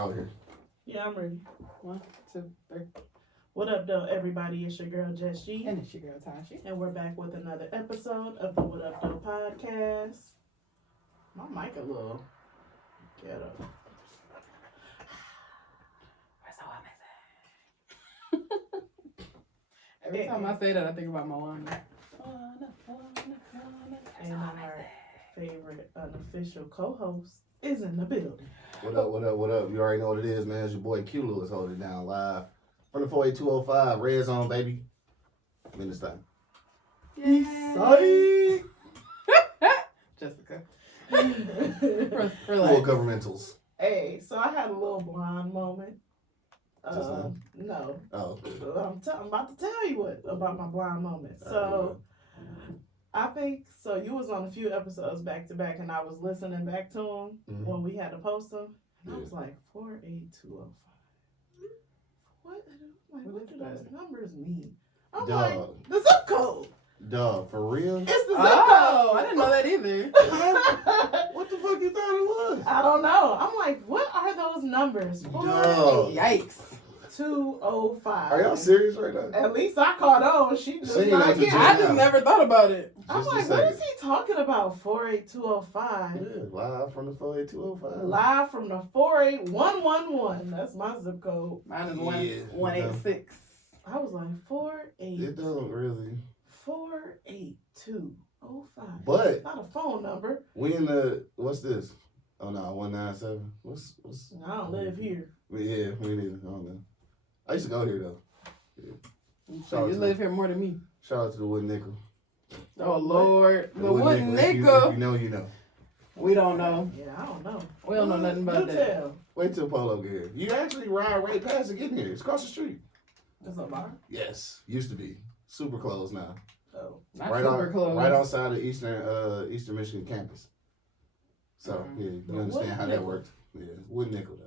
Out here. Yeah, I'm ready. 1, 2, 3. What up, though, everybody? It's your girl, Jess G. And it's your girl, Tashi. And we're back with another episode of the What Up, Though podcast. My mic a little ghetto. We're so amazing. Every time I say that, I think about Moana. And our favorite unofficial co-host is in the building. What up, what up, what up? You already know what it is, man. It's your boy Q.Lewis holding it down live from the 48205. Red Zone, baby. Minutes time. Yay. Jessica. Full governmentals. Hey, so I had a little blonde moment. Just now? No. Oh. I'm about to tell you about my blind moment. So, I think, so you was on a few episodes back to back, and I was listening back to them when we had to post them. And I was like, 48205. What do those numbers mean? I'm like, the zip code. Dog, for real? It's the zip code. I didn't know that either. What the fuck you thought it was? I don't know. I'm like, what are those numbers? Yikes. 205. Are y'all serious right now? At least I caught on. She just Sing not it getting I just never thought about it. I'm like, what is he talking about? 48205. Yeah, live from the 48205. Live from the 48111. That's my zip code. Mine is 186. I was like, It don't really. 48205. But Not a phone number. we in the, what's this? Oh no, 197. What's? I don't live here. Yeah, me neither. I don't know. I used to go here though. Yeah. So you live here more than me. Shout out to the Wood Nickel. Oh Lord, the Wood If Nickel. you know, you know. We don't know. Yeah, I don't know. We don't know nothing about Do that. tell. Wait till Polo get here. You actually ride right past to get here. It's across the street. That's a bar? Yes, used to be. Super close now. Oh. Not super close. Right outside the Eastern Michigan campus. So yeah, you understand how that worked. Yeah, Wood Nickel, dog.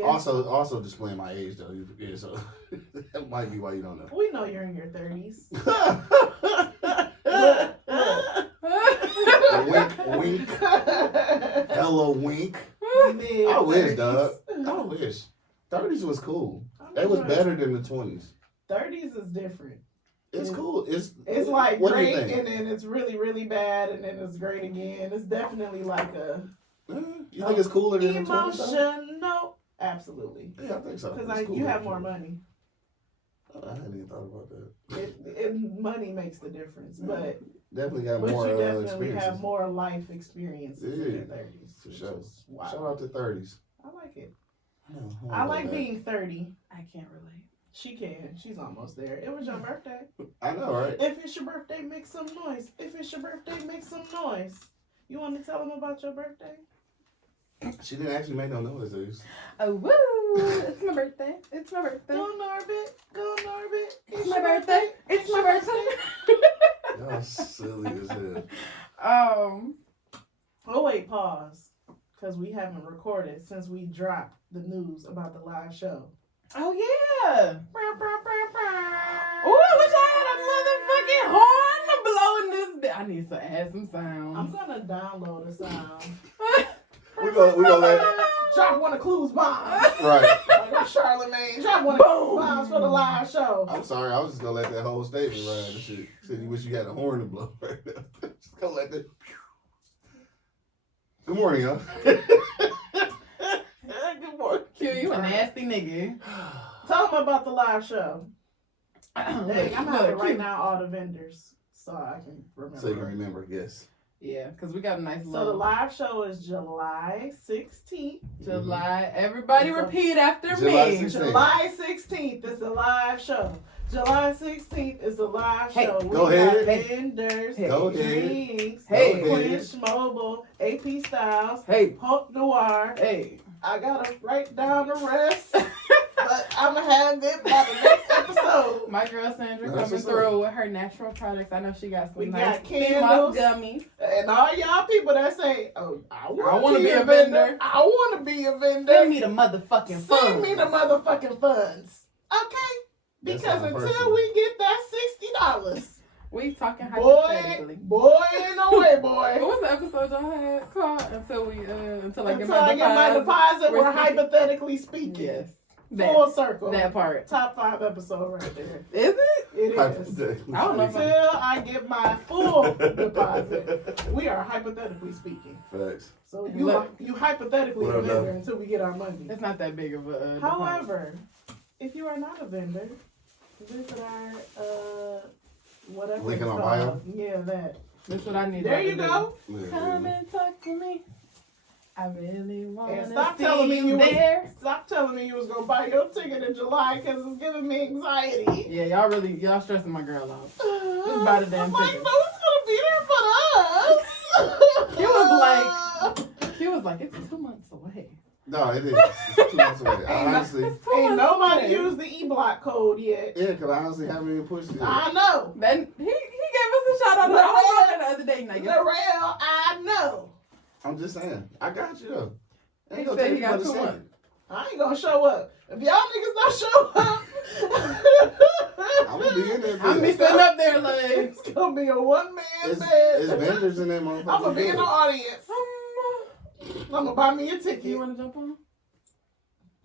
Also displaying my age though. Yeah, so that might be why you don't know. We know you're in your 30s. Wink. Hello, wink. I wish, dog. I wish. 30s was cool. It was better than the 20s. 30s is different. It's cool. It's like what great, do you think? and then it's really, really bad, and then it's great again. It's definitely like a... You think it's cooler than the 20s? Emotional. Absolutely. Yeah, I think so. Because you have more money. I hadn't even thought about that. Money makes the difference, but definitely got you more definitely experiences. have more life experiences in your 30s. For sure. Wow. Shout out to 30s. I like it. I I like being 30. I can't relate. She can. She's almost there. It was your birthday. I know, right? If it's your birthday, make some noise. If it's your birthday, make some noise. You want to tell them about your birthday? She didn't actually make no noise. Oh, woo! It's my birthday. It's my birthday. Go Norbit. Go Norbit. It's my birthday. It's my birthday. Y'all silly as hell. Oh, wait, pause. Because we haven't recorded since we dropped the news about the live show. Oh, yeah. Oh, I wish I had a motherfucking horn to blow in this. I need to add some sounds. I'm going to download a sound. We gonna let Drop one of Clue's bombs. right. Like Charlemagne. Drop one of Clue's bombs for the live show. I'm sorry, I was just gonna let that whole statement ride. This shit. Said you wish you had a horn to blow right now. Just gonna let that. Good morning, y'all. Good morning. Q, you a nasty nigga. Tell them about the live show. Dang, I'm having right Q. now all the vendors, so I can remember. So you can remember, yes. Yeah, because we got a nice So little... the live show is July 16th. July. Everybody repeat after July me. 16th. July 16th is the live show. July 16th is the live show. Go ahead. Got vendors, Go ahead. drinks, Hey. Quench Mobile, AP Styles, Hey. Hope Noir. Hey. I gotta write down the rest, but I'm gonna have it by the next episode. My girl Sandra That's coming what's through with her natural products. I know she got some We nice got candles. gummies. And all y'all people that say, "Oh, I want wanna to be a vendor. I want to be a vendor." Send me the motherfucking Send phone. me the motherfucking funds, okay? That's Because not until personal. we get that $60, We talking Boy, hypothetically. boy, ain't no way, boy. What was the episode y'all had called? Until I get my deposit, we're speaking. hypothetically speaking. Yes. Full circle. That part. Top 5 episode right there. Is it? It is. I don't know if Until I get my full deposit, we are hypothetically speaking. Facts. So you hypothetically a vendor until we get our money. It's not that big of a. However, if you are not a vendor, visit our whatever. Link in it's our called. bio? Yeah, that. That's what I need. There you go. Come and talk to me. I really want to Stop see telling me you there. Stop telling me you was gonna buy your ticket in July because it's giving me anxiety. Yeah, y'all stressing my girl out. Just buy the damn I'm like, ticket. no one's gonna be there but us. She was like, it's 2 months away. No, it is. It's 2 months away. Honestly. Ain't nobody used the E-Block code yet. Yeah, because I honestly haven't even pushed it. I know. Then he gave us a shout out. I was on there the other day. Larell, I know. I'm just saying. I got you though. He said he got 2 months. I ain't gonna show up. If y'all niggas don't show up, I'm gonna be in there. I'm be sitting up there like it's gonna be a one-man It's bed. vendors in that motherfucker. I'm gonna be in the audience. I'm gonna buy me a ticket. You wanna jump on?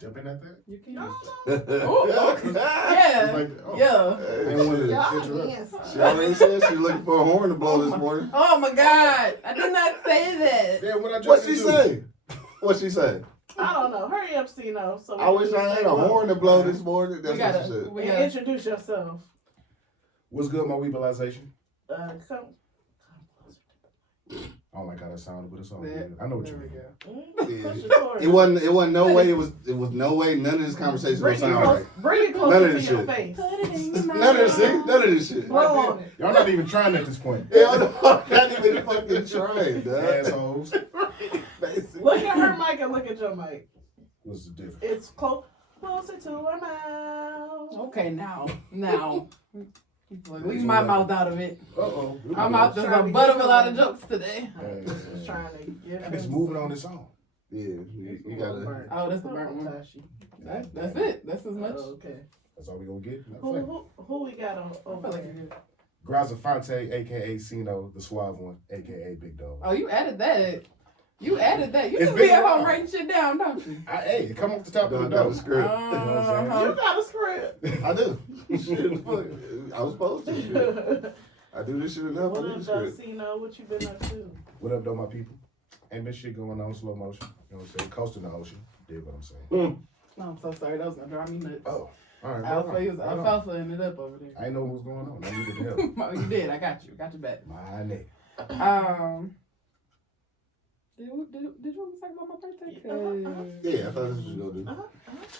Jump in at that? You can. No, Yeah. Like, Yeah. I didn't want to y'all interrupt. answer. She already said she looking for a horn to blow this morning. Oh my God! I did not say that. Yeah, what I What jumped she into? say? What she say? I don't know. Hurry up, Ceno. So I wish I had a horn to blow this morning. That's what she said. We And gotta. introduce yourself. What's good, my weebilization? Come I don't like how that sounded, but it's all There- good. I know what there you we mean. go. It wasn't no way. It was no way. None of this conversation was sound right. Bring it None closer of to this your shit. face. Put it in your mouth. None of this shit. Blow on it. Y'all not even trying at this point. Hell no, not even fucking trying, dog. Assholes. Basically. Look at her mic and look at your mic. What's the difference? It's closer to her mouth. Okay, now. Leave my mouth out of it. Uh-oh. I'm out there a butt of a lot of jokes today. Hey, Just trying to get it's moving on its own. Yeah, you gotta. Oh, that's the burnt one. That's it. That's as much. Okay. That's all we gonna get. Not flavor. Who we got on I over feel like there? you're good. Grazafante, a.k.a. Ceno, the suave one, a.k.a. Big Dog. Oh, you added that. You It's just been be at a home while. writing shit down, don't you? Hey, it come off the top of the That dome. was script. Uh-huh. You got a script. I do. Shit, fuck. I was supposed to. Shit. I do this shit enough. What I up, do the though, script. Ceno? What you been up to? What up, though, my people? Ain't been shit going on slow motion. You know what I'm saying? Coasting the ocean. Dig what I'm saying. No, I'm so sorry. That was gonna drive me nuts. Oh, all right. Alfalfa ended up over there. I ain't know what was going on. I needed help. Oh, you did. I got you. Got your back. My nigga. Did you want to talk about my birthday? 'Cause Yeah, I thought this was what you was gonna do.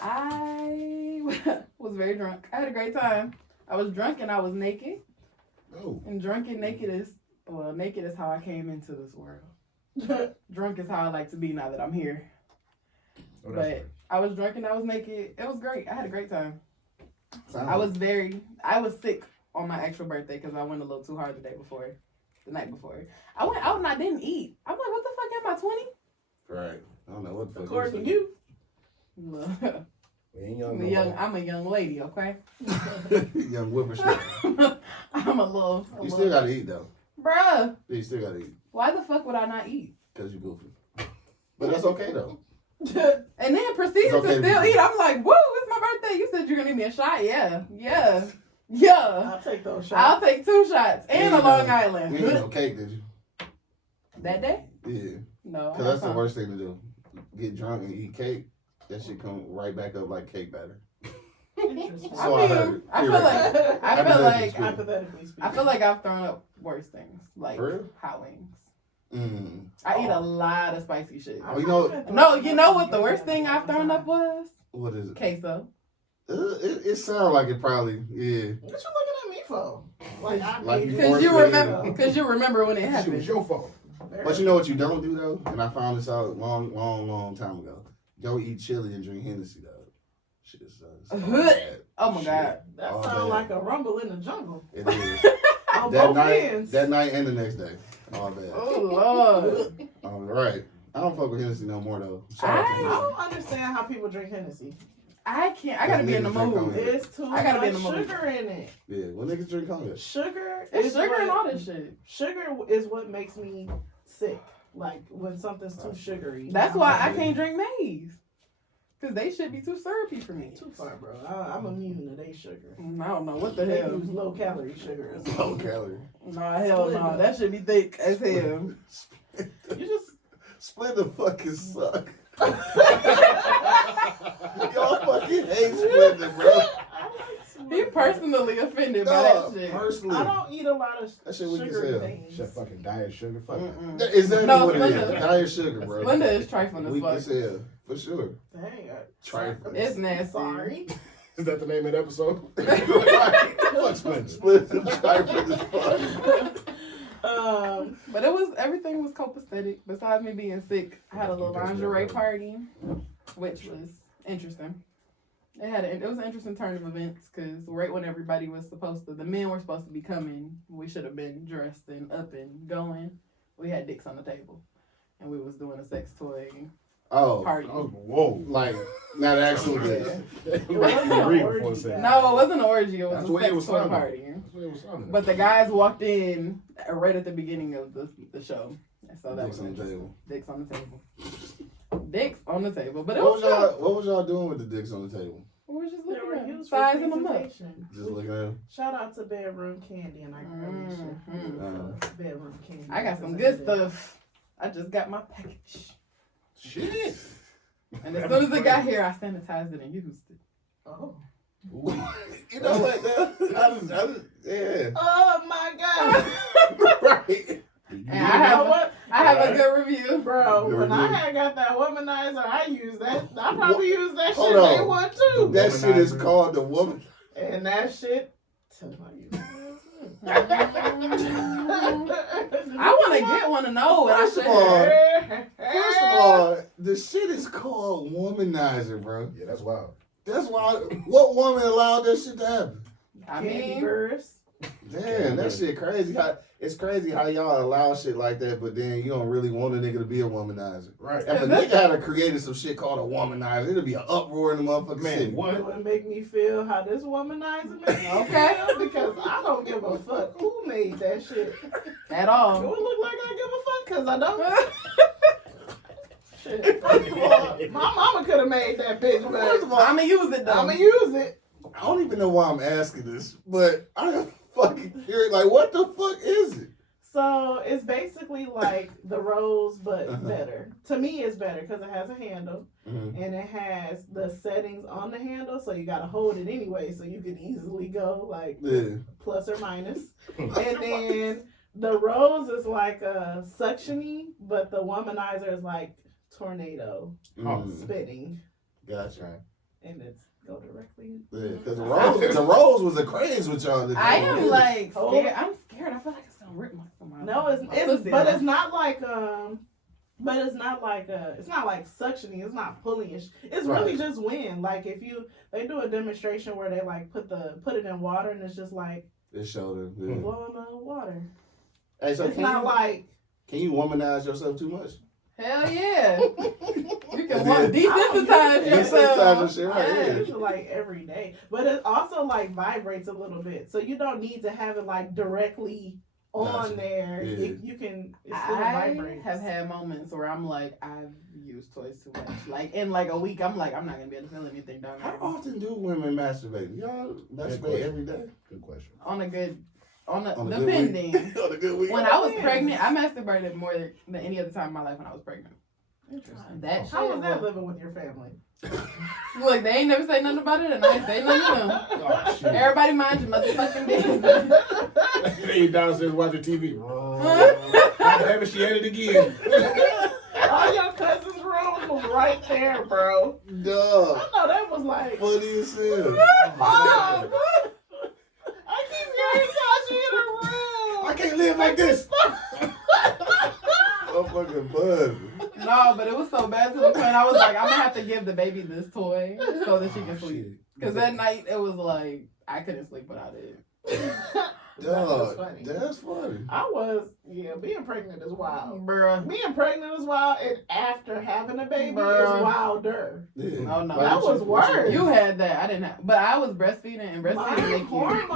I was very drunk. I had a great time. I was drunk and I was naked. Oh. And drunk and naked is how I came into this world. Drunk is how I like to be now that I'm here. Oh, that's But right. I was drunk and I was naked. It was great. I had a great time. Sound I was sick on my actual birthday because I went a little too hard the night before. I went out and I didn't eat. I'm like, what the fuck, am I 20? right. I don't know what the fuck. According to you. No. We ain't young no more. I'm a young lady, okay? Young whippersnapper. I'm a little. You still gotta eat though. Bruh, You still gotta eat why the fuck would I not eat? because you goofy. But that's okay though. And then proceeded It's okay to to be still good. eat. I'm like, woo, it's my birthday. You said you're gonna give me a shot. Yeah. I'll take those shots. I'll take 2 shots and You a ain't Long no- Island. You ain't no cake, did you? That day? Yeah. No. Because that's the worst thing to do. Get drunk and eat cake. That shit come right back up like cake batter. Interesting. So I heard it. I feel like Hypothetically speaking. I feel like I've thrown up worse things, like For real? hot wings. Mm. I eat a lot of spicy shit. Oh, you know- No, you know what the worst thing I've thrown up was? What is it? Queso. It sounds like it probably, yeah. What you looking at me for? Like I Like made you it. forced Because you remember when it Shit was happened. your fault. But you know what you don't do though? And I found this out long time ago. Don't eat chili and drink Hennessy though. Shit is all bad. Oh my Shit. God. That All sounds bad. like a rumble in the jungle. It is. On that both ends. night and the next day. All bad. Oh Lord. All right. I don't fuck with Hennessy no more though. Shout out to I Hennessy. don't understand how people drink Hennessy. I can't. I gotta be in the mood. It's too I gotta be in much the mood. sugar in it. Yeah, when niggas drink cognac. Sugar It's is sugar and what- all this shit. Sugar is what makes me sick. Like when something's too sugary. That's why I can't drink maize. Cause they should be too syrupy for me. Too far, bro. I'm immune to they sugar. I don't know what the They hell. use low calorie sugar. Low calorie. Nah, hell no. That should be thick as hell. You just Splenda fucking suck. Y'all fucking hate Splenda, bro. He personally offended by Dog, that shit. personally. I don't eat a lot of That shit weak as sugary hell. things. Shit, fucking diet sugar. Fuck it. Mm-mm. That is exactly No, what it is. Splenda. Diet sugar, bro. Splenda is trifling Weak as as fuck. hell. For sure. Dang, Trifling. It's nasty. Sorry. Is that the name of the episode? Right. Fuck Splenda. Splenda trifling as fuck. But everything was copacetic. Besides me being sick, I had a little lingerie party, which was interesting. It was an interesting turn of events because right when everybody was the men were supposed to be coming, we should have been dressed and up and going. We had dicks on the table, and we was doing a sex toy party. Oh, whoa. Like, not actual dick. It wasn't an orgy, guys. No, it wasn't an orgy. It was That's a what it sex was toy sounding. party. That's what it was sounding. But the guys walked in right at the beginning of the show. So that Dicks was on the interesting. table. Dicks on the table. Dicks on the table. But it What was was y'all? fun. What was y'all doing with the dicks on the table? We were just They looking were at them, used for sizing them up. presentation. Just looking at them. Shout out to Bedroom Candy and I really should. Mhm. Bedroom Candy. I got some good stuff. I just got my package. Shit. And as soon as it got here, I sanitized it and used it. Oh. You know what? I just, yeah. Oh my God. Right. And You know what? I have a good review. Bro, Good when I review. had got that womanizer, I used that. I probably used that Hold shit day on. one too. That shit is Womanizer. called the woman. And that shit. I want to get one and know what I First should of all, have. First of all, the shit is called womanizer, bro. Yeah, that's wild. That's why. What woman allowed that shit to happen? I Candy mean, burst. Damn, that shit crazy. It's crazy how y'all allow shit like that, but then you don't really want a nigga to be a womanizer. Right. If a nigga had created some shit called a womanizer, it'd be an uproar in the motherfucking Man, city. what? It would make me feel how this womanizer makes me Okay. feel because I don't give a fuck who made that shit. at Do all. it look like I give a fuck? Because I don't. Shit. First of all, my mama could have made that bitch, First but of all, I'm going to use it though. I'ma use it. I don't even know why I'm asking this, but I don't fucking hear it. Like, what the fuck is it? So it's basically like the rose, but Uh-huh. better. To me, it's better because it has a handle Mm-hmm. and it has the settings on the handle, so you gotta hold it anyway, so you can easily go like Yeah. plus or minus. And then the rose is like a suctiony, but the womanizer is like tornado Mm. spinning, Gotcha. and it's go directly. Yeah, because the rose was a craze with y'all. I am like Hold scared. I'm scared. I feel like it's going to rip my No, it's pussy but off. it's not like but it's not like suctioning. It's not pulling. It's really Right. just wind. Like if they do a demonstration where they like put it in water and it's just like It showed it. Yeah. blowing the water. Hey, so It's not like can you womanize yourself too much? Hell yeah. You can Yeah. desensitize yourself. Desensitize your shit, right? yeah, Yeah. it's like every day. But it also like vibrates a little bit, so you don't need to have it like directly on Gotcha. there. Yeah. You can. It still I vibrates. have had moments where I'm like, I've used toys too much. Like in like a week, I'm like, I'm not gonna be able to feel anything down How there. often do women masturbate? Y'all masturbate question. every day? Good question. On a good On a good depending. week? On a good week? When I was Yeah. pregnant, I masturbated more than any other time in my life when I was pregnant. Interesting. That How was shit that living with your family? Look, they ain't never say nothing about it, and I ain't say nothing to them. Oh, shit. Everybody mind your motherfucking business. They downstairs watching TV. Maybe she had it again. All your cousins' rooms was right there, bro. Duh. I know that was like. Funny as hell. Mom, I keep hearing Tasha in her room. I can't live like this. I'm fucking buzzing. No, but it was so bad to the point I was like, I'm gonna have to give the baby this toy so that she can sleep. Because that night it was like I couldn't sleep without it. That was Dog, funny. that's funny. Being pregnant is wild. Bruh. Being pregnant is wild, and after having a baby Bruh. is wilder. Yeah. Oh, no. Why That did was worse. You had that. I didn't have. But I was breastfeeding, and My breastfeeding make you. hormones.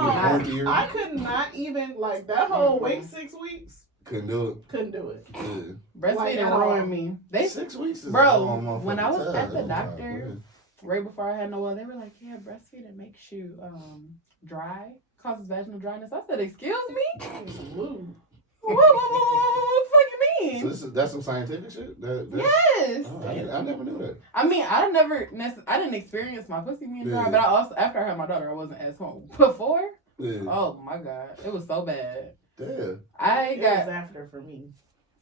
Not- I could not even, like, that whole wait 6 weeks, Couldn't do couldn't do it. it. Yeah. Breastfeeding Like, at all. ruined me. They 6 weeks is Bro, a long motherfucking when I was time. at the Oh, doctor, God. right before I had Noah, they were like, "Yeah, breastfeeding makes you dry, causes vaginal dryness." I said, "Excuse me? Lube. What the fuck you mean?" So that's some scientific shit? That's, Yes. Oh, I never knew that. I mean, I didn't experience my pussy being dry, Yeah. but I also, after I had my daughter, I wasn't as home. Before, Yeah. oh my God, it was so bad. Damn. It was after for me.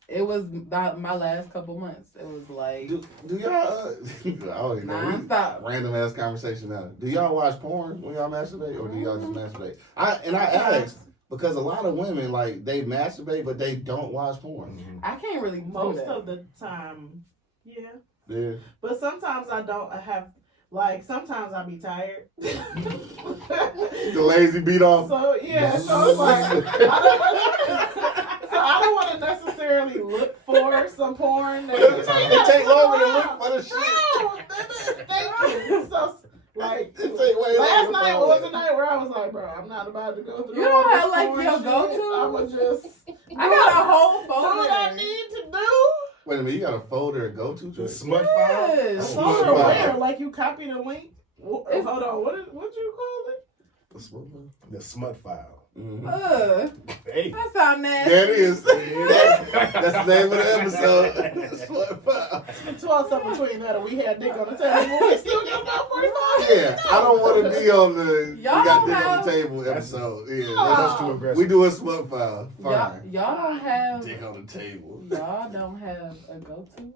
It was my last couple months. It was like Do y'all, I don't even know. nonstop. Random ass conversation now. Do y'all watch porn when y'all masturbate, or do y'all just masturbate? I asked because a lot of women like they masturbate, but they don't watch porn. I can't really do Most that. of the time, yeah. Yeah. But sometimes I don't have, like, sometimes I be tired. The lazy beat off. So, yeah, so it's like, I don't want to necessarily look for some porn. It take longer to look for the shit. No, thank you. So, like, It take way last longer night to was a night where I was like, bro, I'm not about to go through You all don't this have, like, porn your shit. go-to? I would just I got a whole do folder. what I need to do. Wait a minute, you got a folder to go to? The Just smut file? Yes. Smut Folder file. where? Like, you copy the link? Hold on, what you call it? the smut file. The smut file. Mm-hmm. Hey. That sound nasty. There it is. That's the name of the episode. Smut file. It's toss up between that and we had dick on the table. We still got about 45. Yeah, I don't want to be on the Y'all we got don't dick on have- the table episode. Yeah, That's too aggressive. we do a smut file. Fine. Y'all don't have. Dick on the table. Y'all don't have a go-to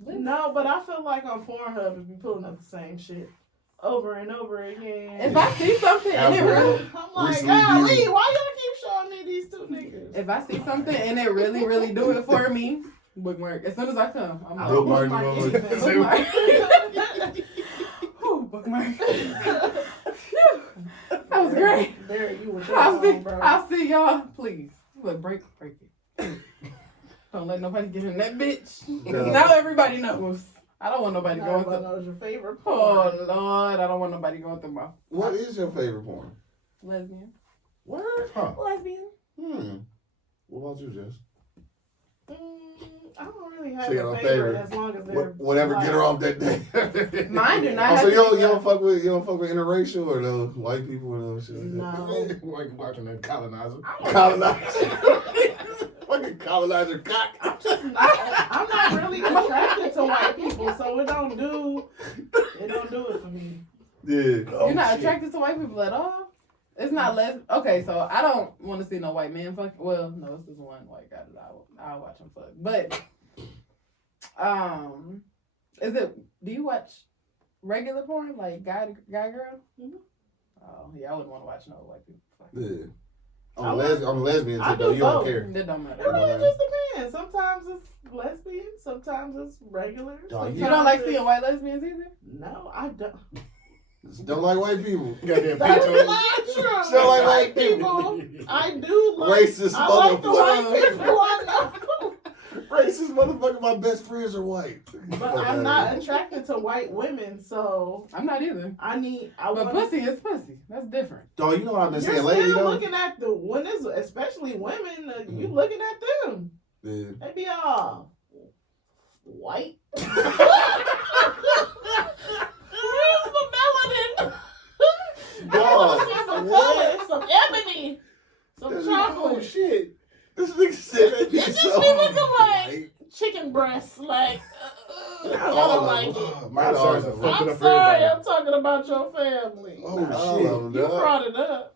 list? No, but I feel like on Pornhub, if you pulling up the same shit over and over again. If I see something and it really, I'm like, Recently golly, viewed. why y'all keep showing me these two niggas? if I see something and it really, really do it for me, bookmark. As soon as I come, I'm like, Bookmark. bookmark. Ooh, bookmark. That was great. Barry, you was bro. I'll see y'all. Please, look, break it. Don't let nobody get in that bitch. No. Now everybody knows. I don't want nobody going Everybody through. knows your favorite Oh porn. Lord, I don't want nobody going through my What is your favorite porn? lesbian. Word? Huh. Lesbian. What about you, Jess? I don't really have So you got a a favorite favorite. as long as they're Whatever black. get her off that day. Mine do not Oh, have so to you don't, be you don't fuck with interracial or those white people or those shit? No. Like watching that colonizer. Colonizer. Fucking colonizer cock. I'm not really attracted to white people, so it don't do it for me. Yeah. You're not attracted to white people at all? It's not okay, so I don't want to see no white man fuck. Well, no, it's just one white guy that I'll watch him fuck. But, do you watch regular porn? Like guy girl? Mhm. Oh, yeah, I wouldn't want to watch no white people fuck. Yeah. On the lesbian I tip though, do you don't both. care. That don't It matter. really just depends. Sometimes it's lesbian, sometimes it's regular. Dog, You don't like seeing white lesbians either? No, I don't. Don't like white people. Goddamn That's pito. not true. Don't like White white people. I do like. Racist I like the white motherfucker. people. I know. Racist motherfucker, my best friends are white. But I'm not attracted to white women, so I'm not either. I But want. pussy is pussy. That's different. Dog, you know what I've been You're saying still lately though? looking at when it's especially women. You looking at them. Yeah. They be all white. Where's the melanin? I Dog, want to see some color, some ebony, some Oh chocolate, shit. This nigga said that. It just be looking like chicken breasts. Like, I don't like it. My sorry, the fuck I'm up sorry, everybody. I'm talking about your family. Oh shit. You brought it up.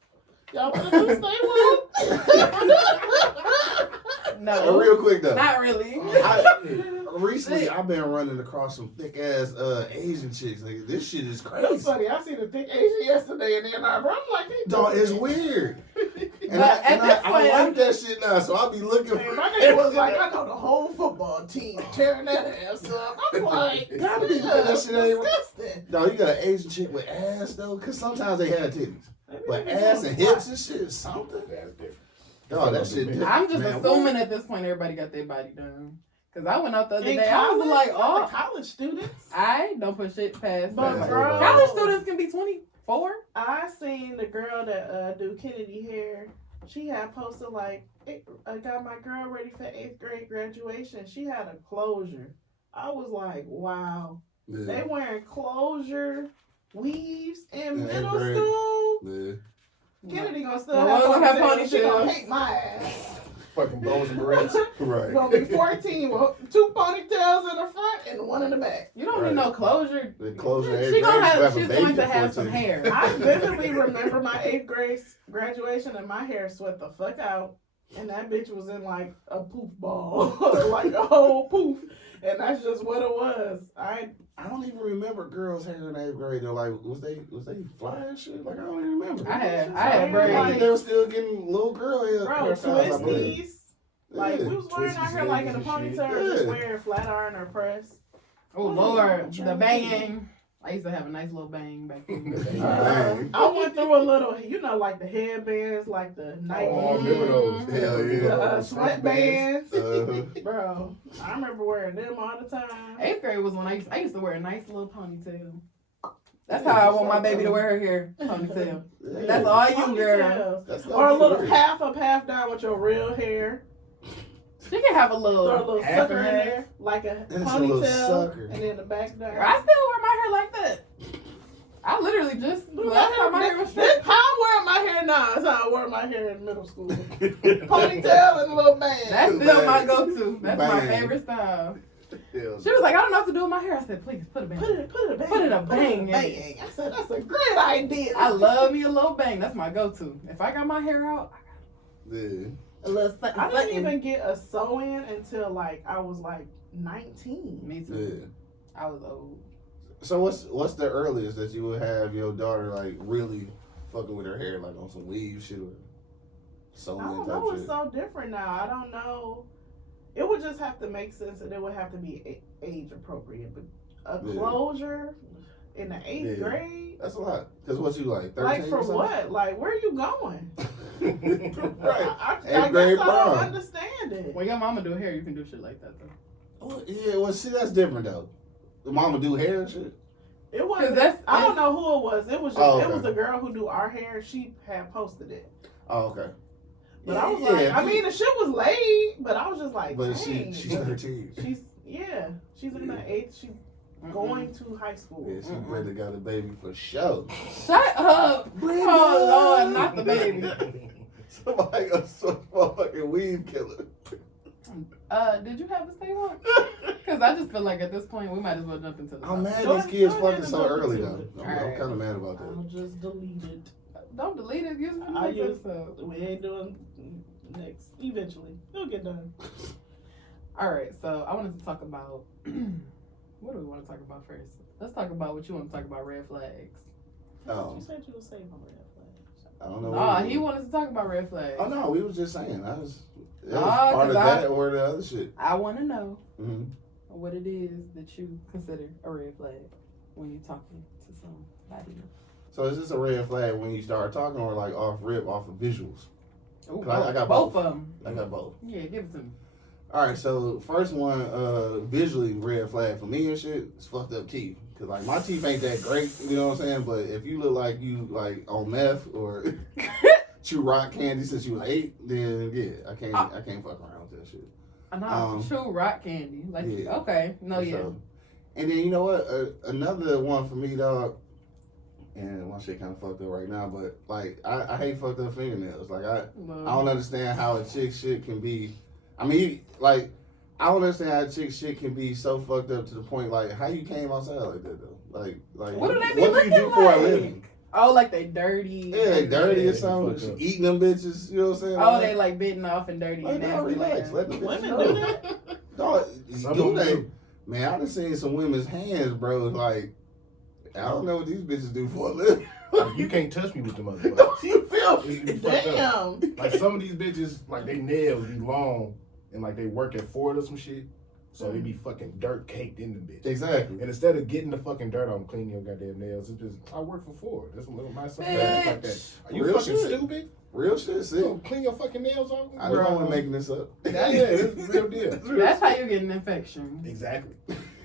Y'all want to do stay woke? No. Real quick though. Not really. Recently, I've been running across some thick ass Asian chicks. Like, this shit is It's crazy. funny. I seen a thick Asian yesterday in the Ann Arbor. I'm like, Dog, it's weird. And But at this I point, like that shit now, so I'll be looking Man, for my nigga was like, I know the whole football team tearing that ass up. I'm like, Gotta be yeah, that shit ain't disgusting. No, you got an Asian chick with ass though, cause sometimes they have titties. But ass and hips and shit, something. That's different. Oh, that shit different. I'm just Man, assuming what? at this point everybody got their body done. Cause I went out the other In day, college, I was like, not the college students. I don't put shit past. But that. bro, College students can be 24. I seen the girl that do Kennedy hair. She had posted like, I got my girl ready for 8th grade graduation. She had a closure. I was like, wow. Yeah. They wearing closure weaves in Yeah, middle great. school. Yeah. Kennedy gonna still Well, have gonna have ponytails. She gonna ponytails. hate my ass. Fucking bows and berets. Right. Gonna be 14 with 2 ponytails in the front and 1 in the back. You don't Right. need no closure. The closure. She gonna have. a She's baby going to at have some 14. hair. I vividly remember my 8th grade graduation and my hair sweat the fuck out. And that bitch was in like a poof ball. Like a whole poof. And that's just what it was. I don't even remember girls' hair in 8th grade. Though, like, was they fly and shit? Like, I don't even remember. I had I braids. think they were still getting little girl hair. bro, hairstyles, I believe. twisties. Like we was wearing our hair like in a Twisties and shit. ponytail or just Yeah. wearing flat iron or press. Oh Lord, the bang. I used to have a nice little bang back then. I went through a little, you know, like the headbands, like the Nike, Oh, I remember those. Hell the yeah. sweatbands. Uh, Bro, I remember wearing them all the time. 8th grade was when I used to wear a nice little ponytail. That's how I want my baby to wear her hair, ponytail. yeah. That's all you, girl. Ponytails. That's Or a little weird. half up, half down with your real hair. She can have a Throw a little. little half sucker and in half? there, like a That's a little ponytail, sucker. and then the back down. I still wear my hair like that. I literally just last time my hair was straight. This how I'm wearing my hair now. That's how I wore my hair in middle school. Ponytail and a little band. That's still my go-to. That's my Bang. favorite style. Hell She was like, I don't know what to do with my hair. I said, please put a bang. Put it a bang. Put it a bang in bang. I said that's a great idea. I love me a little bang. That's my go-to. If I got my hair out, yeah. a little something. I didn't even get a sew-in until like I was like 19. Me too. Yeah. I was old. So what's the earliest that you would have your daughter like really fucking with her hair, like on some weave shit or I sewing don't type know. It's shit? so different now. I don't know. It would just have to make sense, and it would have to be age appropriate. But a Yeah. closure in the 8th Yeah. grade, That's a lot. Cause what you like 13 like for or something? what? Like where are you going? Right. I 8th guess grade I don't prom. understand it. When your mama do hair, you can do shit like that though. Well, yeah, well, see, that's different though. The mama do hair and shit. It wasn't. that's- I don't know who it was. It was just, Oh, it okay. was the girl who do our hair. She had posted it, Oh, okay. but I was like, I mean, the shit was laid, but I was just like, but dang, she's 13. she's she's in the 8th. She's going to high school. Yeah, she Brenda got a baby for sure. Shut up. Oh Lord, not the baby. Somebody got some motherfucking weave killer. Did you have to stay on? Because I just feel like at this point we might as well jump into the I'm topic. mad these kids Go ahead fucking and so jump early into though. it. I'm Alright. kind of mad about I'll that. just delete it. Don't delete it. Use it for the I next use- episode. We ain't doing next. Eventually, it'll get done. All right, so I wanted to talk about what do we want to talk about first? Let's talk about what you want to talk about, red flags. Oh, You said you were saving red flags. I don't know. Nah, what he wanted to talk about red flags. Oh no, we was just saying. It was Nah, part of 'cause that or the other shit. I want to know hmm what it is that you consider a red flag when you're talking to somebody. So is this a red flag when you start talking or like off rip, off of visuals? Ooh, I got both both. of them. I got both. Yeah, give it to me. All right, so first one, visually red flag for me and shit, it's fucked up teeth. Cause like my teeth ain't that great, you know what I'm saying? But if you look like you like on meth or chew rock candy since you was 8, then yeah, I can't fuck around with that shit. I know, chew rock candy. Like, Yeah. okay, no, yeah. So, and then you know what? Another one for me, dog. And my shit kind of fucked up right now, but like I hate fucked up fingernails. Like I don't understand how a chick shit can be. I mean, like I don't understand how a chick shit can be so fucked up to the point like how you came outside like that though. Like What do they be what do you do looking for a like? living? Oh, like they dirty. Yeah, they dirty Yeah, or something. fucked up. Eating them bitches. You know what I'm saying? Oh, they like bitten off and dirty like, and no, nasty. relax. Like Let the bitches Women know. do that. Dog, Some do of them they? do. Man, I done seen some women's hands, bro. Like, I don't know what these bitches do for a living. Like, you can't touch me with the motherfuckers. You feel me? You be fucked up. Damn. Like some of these bitches, like they nails be long and like they work at Ford or some shit. So they be fucking dirt caked in the bitch. Exactly. And instead of getting the fucking dirt on, cleaning your goddamn nails, it's just, I work for Ford. That's my son like that. Are you Real fucking shit. stupid? Real shit, see. You clean your fucking nails off? I know I'm making this up. Yeah, it's real deal. That's how you get an infection. Exactly.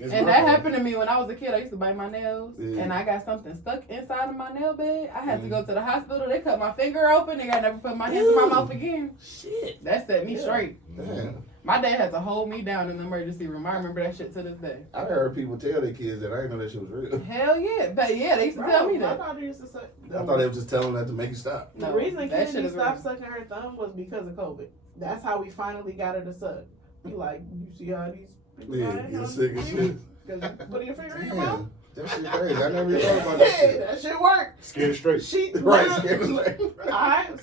It's And real. that happened to me when I was a kid. I used to bite my nails, Yeah. and I got something stuck inside of my nail bed. I had to go to the hospital. They cut my finger open. They got never put my hands in my mouth again. Shit. That set me straight. Damn. My dad had to hold me down in the emergency room. I remember that shit to this day. I heard people tell their kids that. I didn't know that shit was real. Hell yeah. But yeah, they used to tell me My that. daughter used to say. I thought they were just telling that to make you stop. The No, reason that shit Kennedy is stopped real. sucking her thumb was because of COVID. That's how we finally got her to suck. You like, you see how these people Yeah, you're sick as shit. Because you put your finger in your mouth. Damn. That shit crazy. I never even thought about that Yeah, shit. that shit worked. Scared straight. She Right.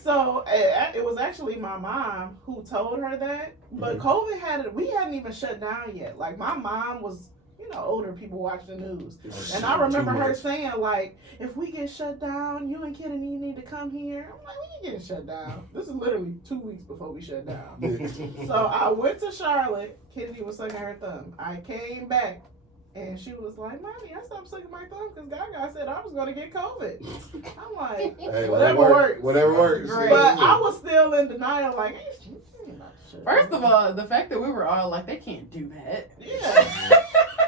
So it was actually my mom who told her that, but COVID we hadn't even shut down yet. Like my mom was, older people watch the news, and I remember her saying like, if we get shut down, you and Kennedy need to come here. I'm like, we ain't getting shut down. This is literally 2 weeks before we shut down. So I went to Charlotte. Kennedy was sucking her thumb. I came back. And she was like, Mommy, I stopped sucking my thumb because Gaga said I was going to get COVID. I'm like, Hey, whatever works. Whatever works. Great. But I was still in denial, like, First of all, the fact that we were all like, they can't do that. Yeah.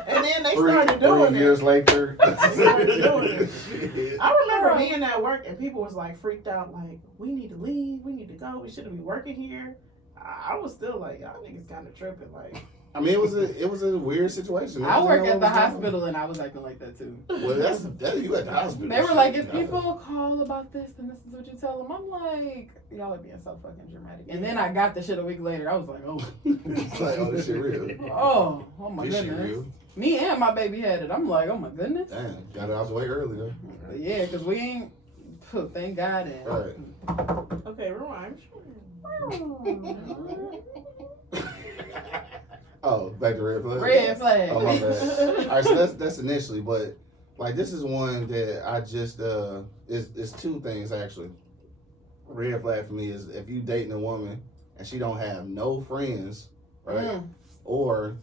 And then they started 3 doing years it. later. I remember being at work and people was like freaked out, like, we need to leave, we need to go, we shouldn't be working here. I was still like, y'all niggas kind of tripping, like. I mean, it was a weird situation. I work at the hospital and I was acting like that too. Well, that's you at the hospital. They were like, if people call about this, then this is what you tell them. I'm like, y'all are being so fucking dramatic. And then I got the shit a week later. I was like, oh. It's like, oh, this shit real. Oh my This shit goodness. real. Me and my baby had it. I'm like, oh my goodness. Damn, got it out the way early though. But yeah, because we ain't, thank God. And, Right. Okay, rewind. Oh, back to red flag. Red flag. Oh, my bad. All right, so that's initially, but like this is one that I just it's two things actually. Red flag for me is if you dating a woman and she don't have no friends, right? Or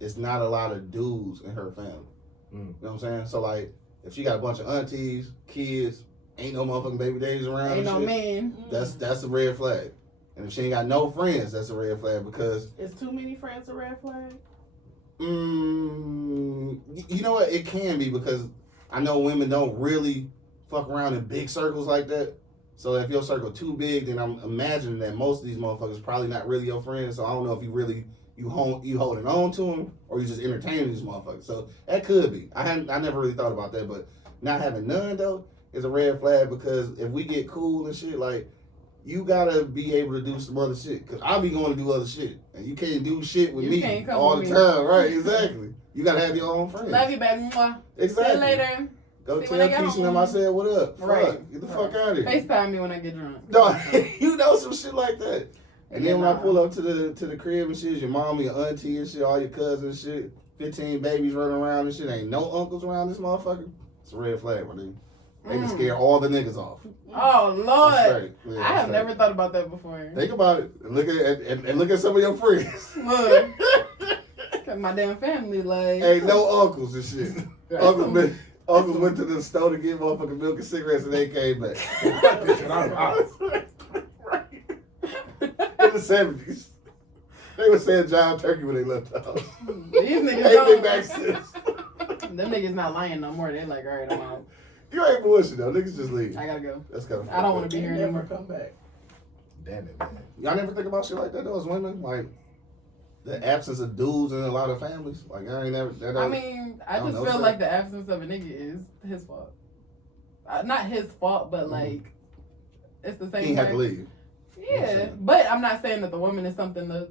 it's not a lot of dudes in her family. You know what I'm saying? So like if she got a bunch of aunties, kids, ain't no motherfucking baby daddies around. Ain't no shit, man. That's a red flag. And if she ain't got no friends, that's a red flag because Is too many friends a red flag? you know what? It can be because I know women don't really fuck around in big circles like that. So if your circle too big, then I'm imagining that most of these motherfuckers probably not really your friends. So I don't know if you really you holding on to them or you just entertaining these motherfuckers. So that could be. I never really thought about that, but not having none though is a red flag because if we get cool and shit like. You gotta be able to do some other shit. Cause I'll be going to do other shit. And you can't do shit with me all the time. Right, exactly. You gotta have your own friends. Love you, baby. Mwah. Exactly. See you later. Go See tell when I get Keisha and them home. I said, what up? Right. Fuck. Get the fuck out of here. FaceTime me when I get drunk. No, you know some shit like that. And then when I nah. pull up to the crib and shit, your mom, your auntie and shit, all your cousins and shit, 15 babies running around and shit, ain't no uncles around this motherfucker. It's a red flag, my nigga. They can scare all the niggas off. Oh Lord, Straight. Yeah, I have straight. never thought about that before. Think about it. Look at look at some of your friends. Look, at my damn family, like Ain't no uncles and shit. Uncles went to the store to get motherfucking milk and cigarettes and they came back. I'm out. In the 70s. They were saying John Turkey when they left the house. These niggas Ain't been don't. back since. Them niggas not lying no more. They like, all right, I'm out. You ain't bullshit though. Niggas just leave. I gotta go. That's kind of. I don't want to be here Never anymore. come back. Damn it, man. Y'all never think about shit like that though as women? Like the absence of dudes in a lot of families? Like I ain't never. I mean, I don't just know, feel sir. like the absence of a nigga is his fault. Not his fault, but like it's the same. He had to way. leave. Yeah, but I'm not saying that the woman is something that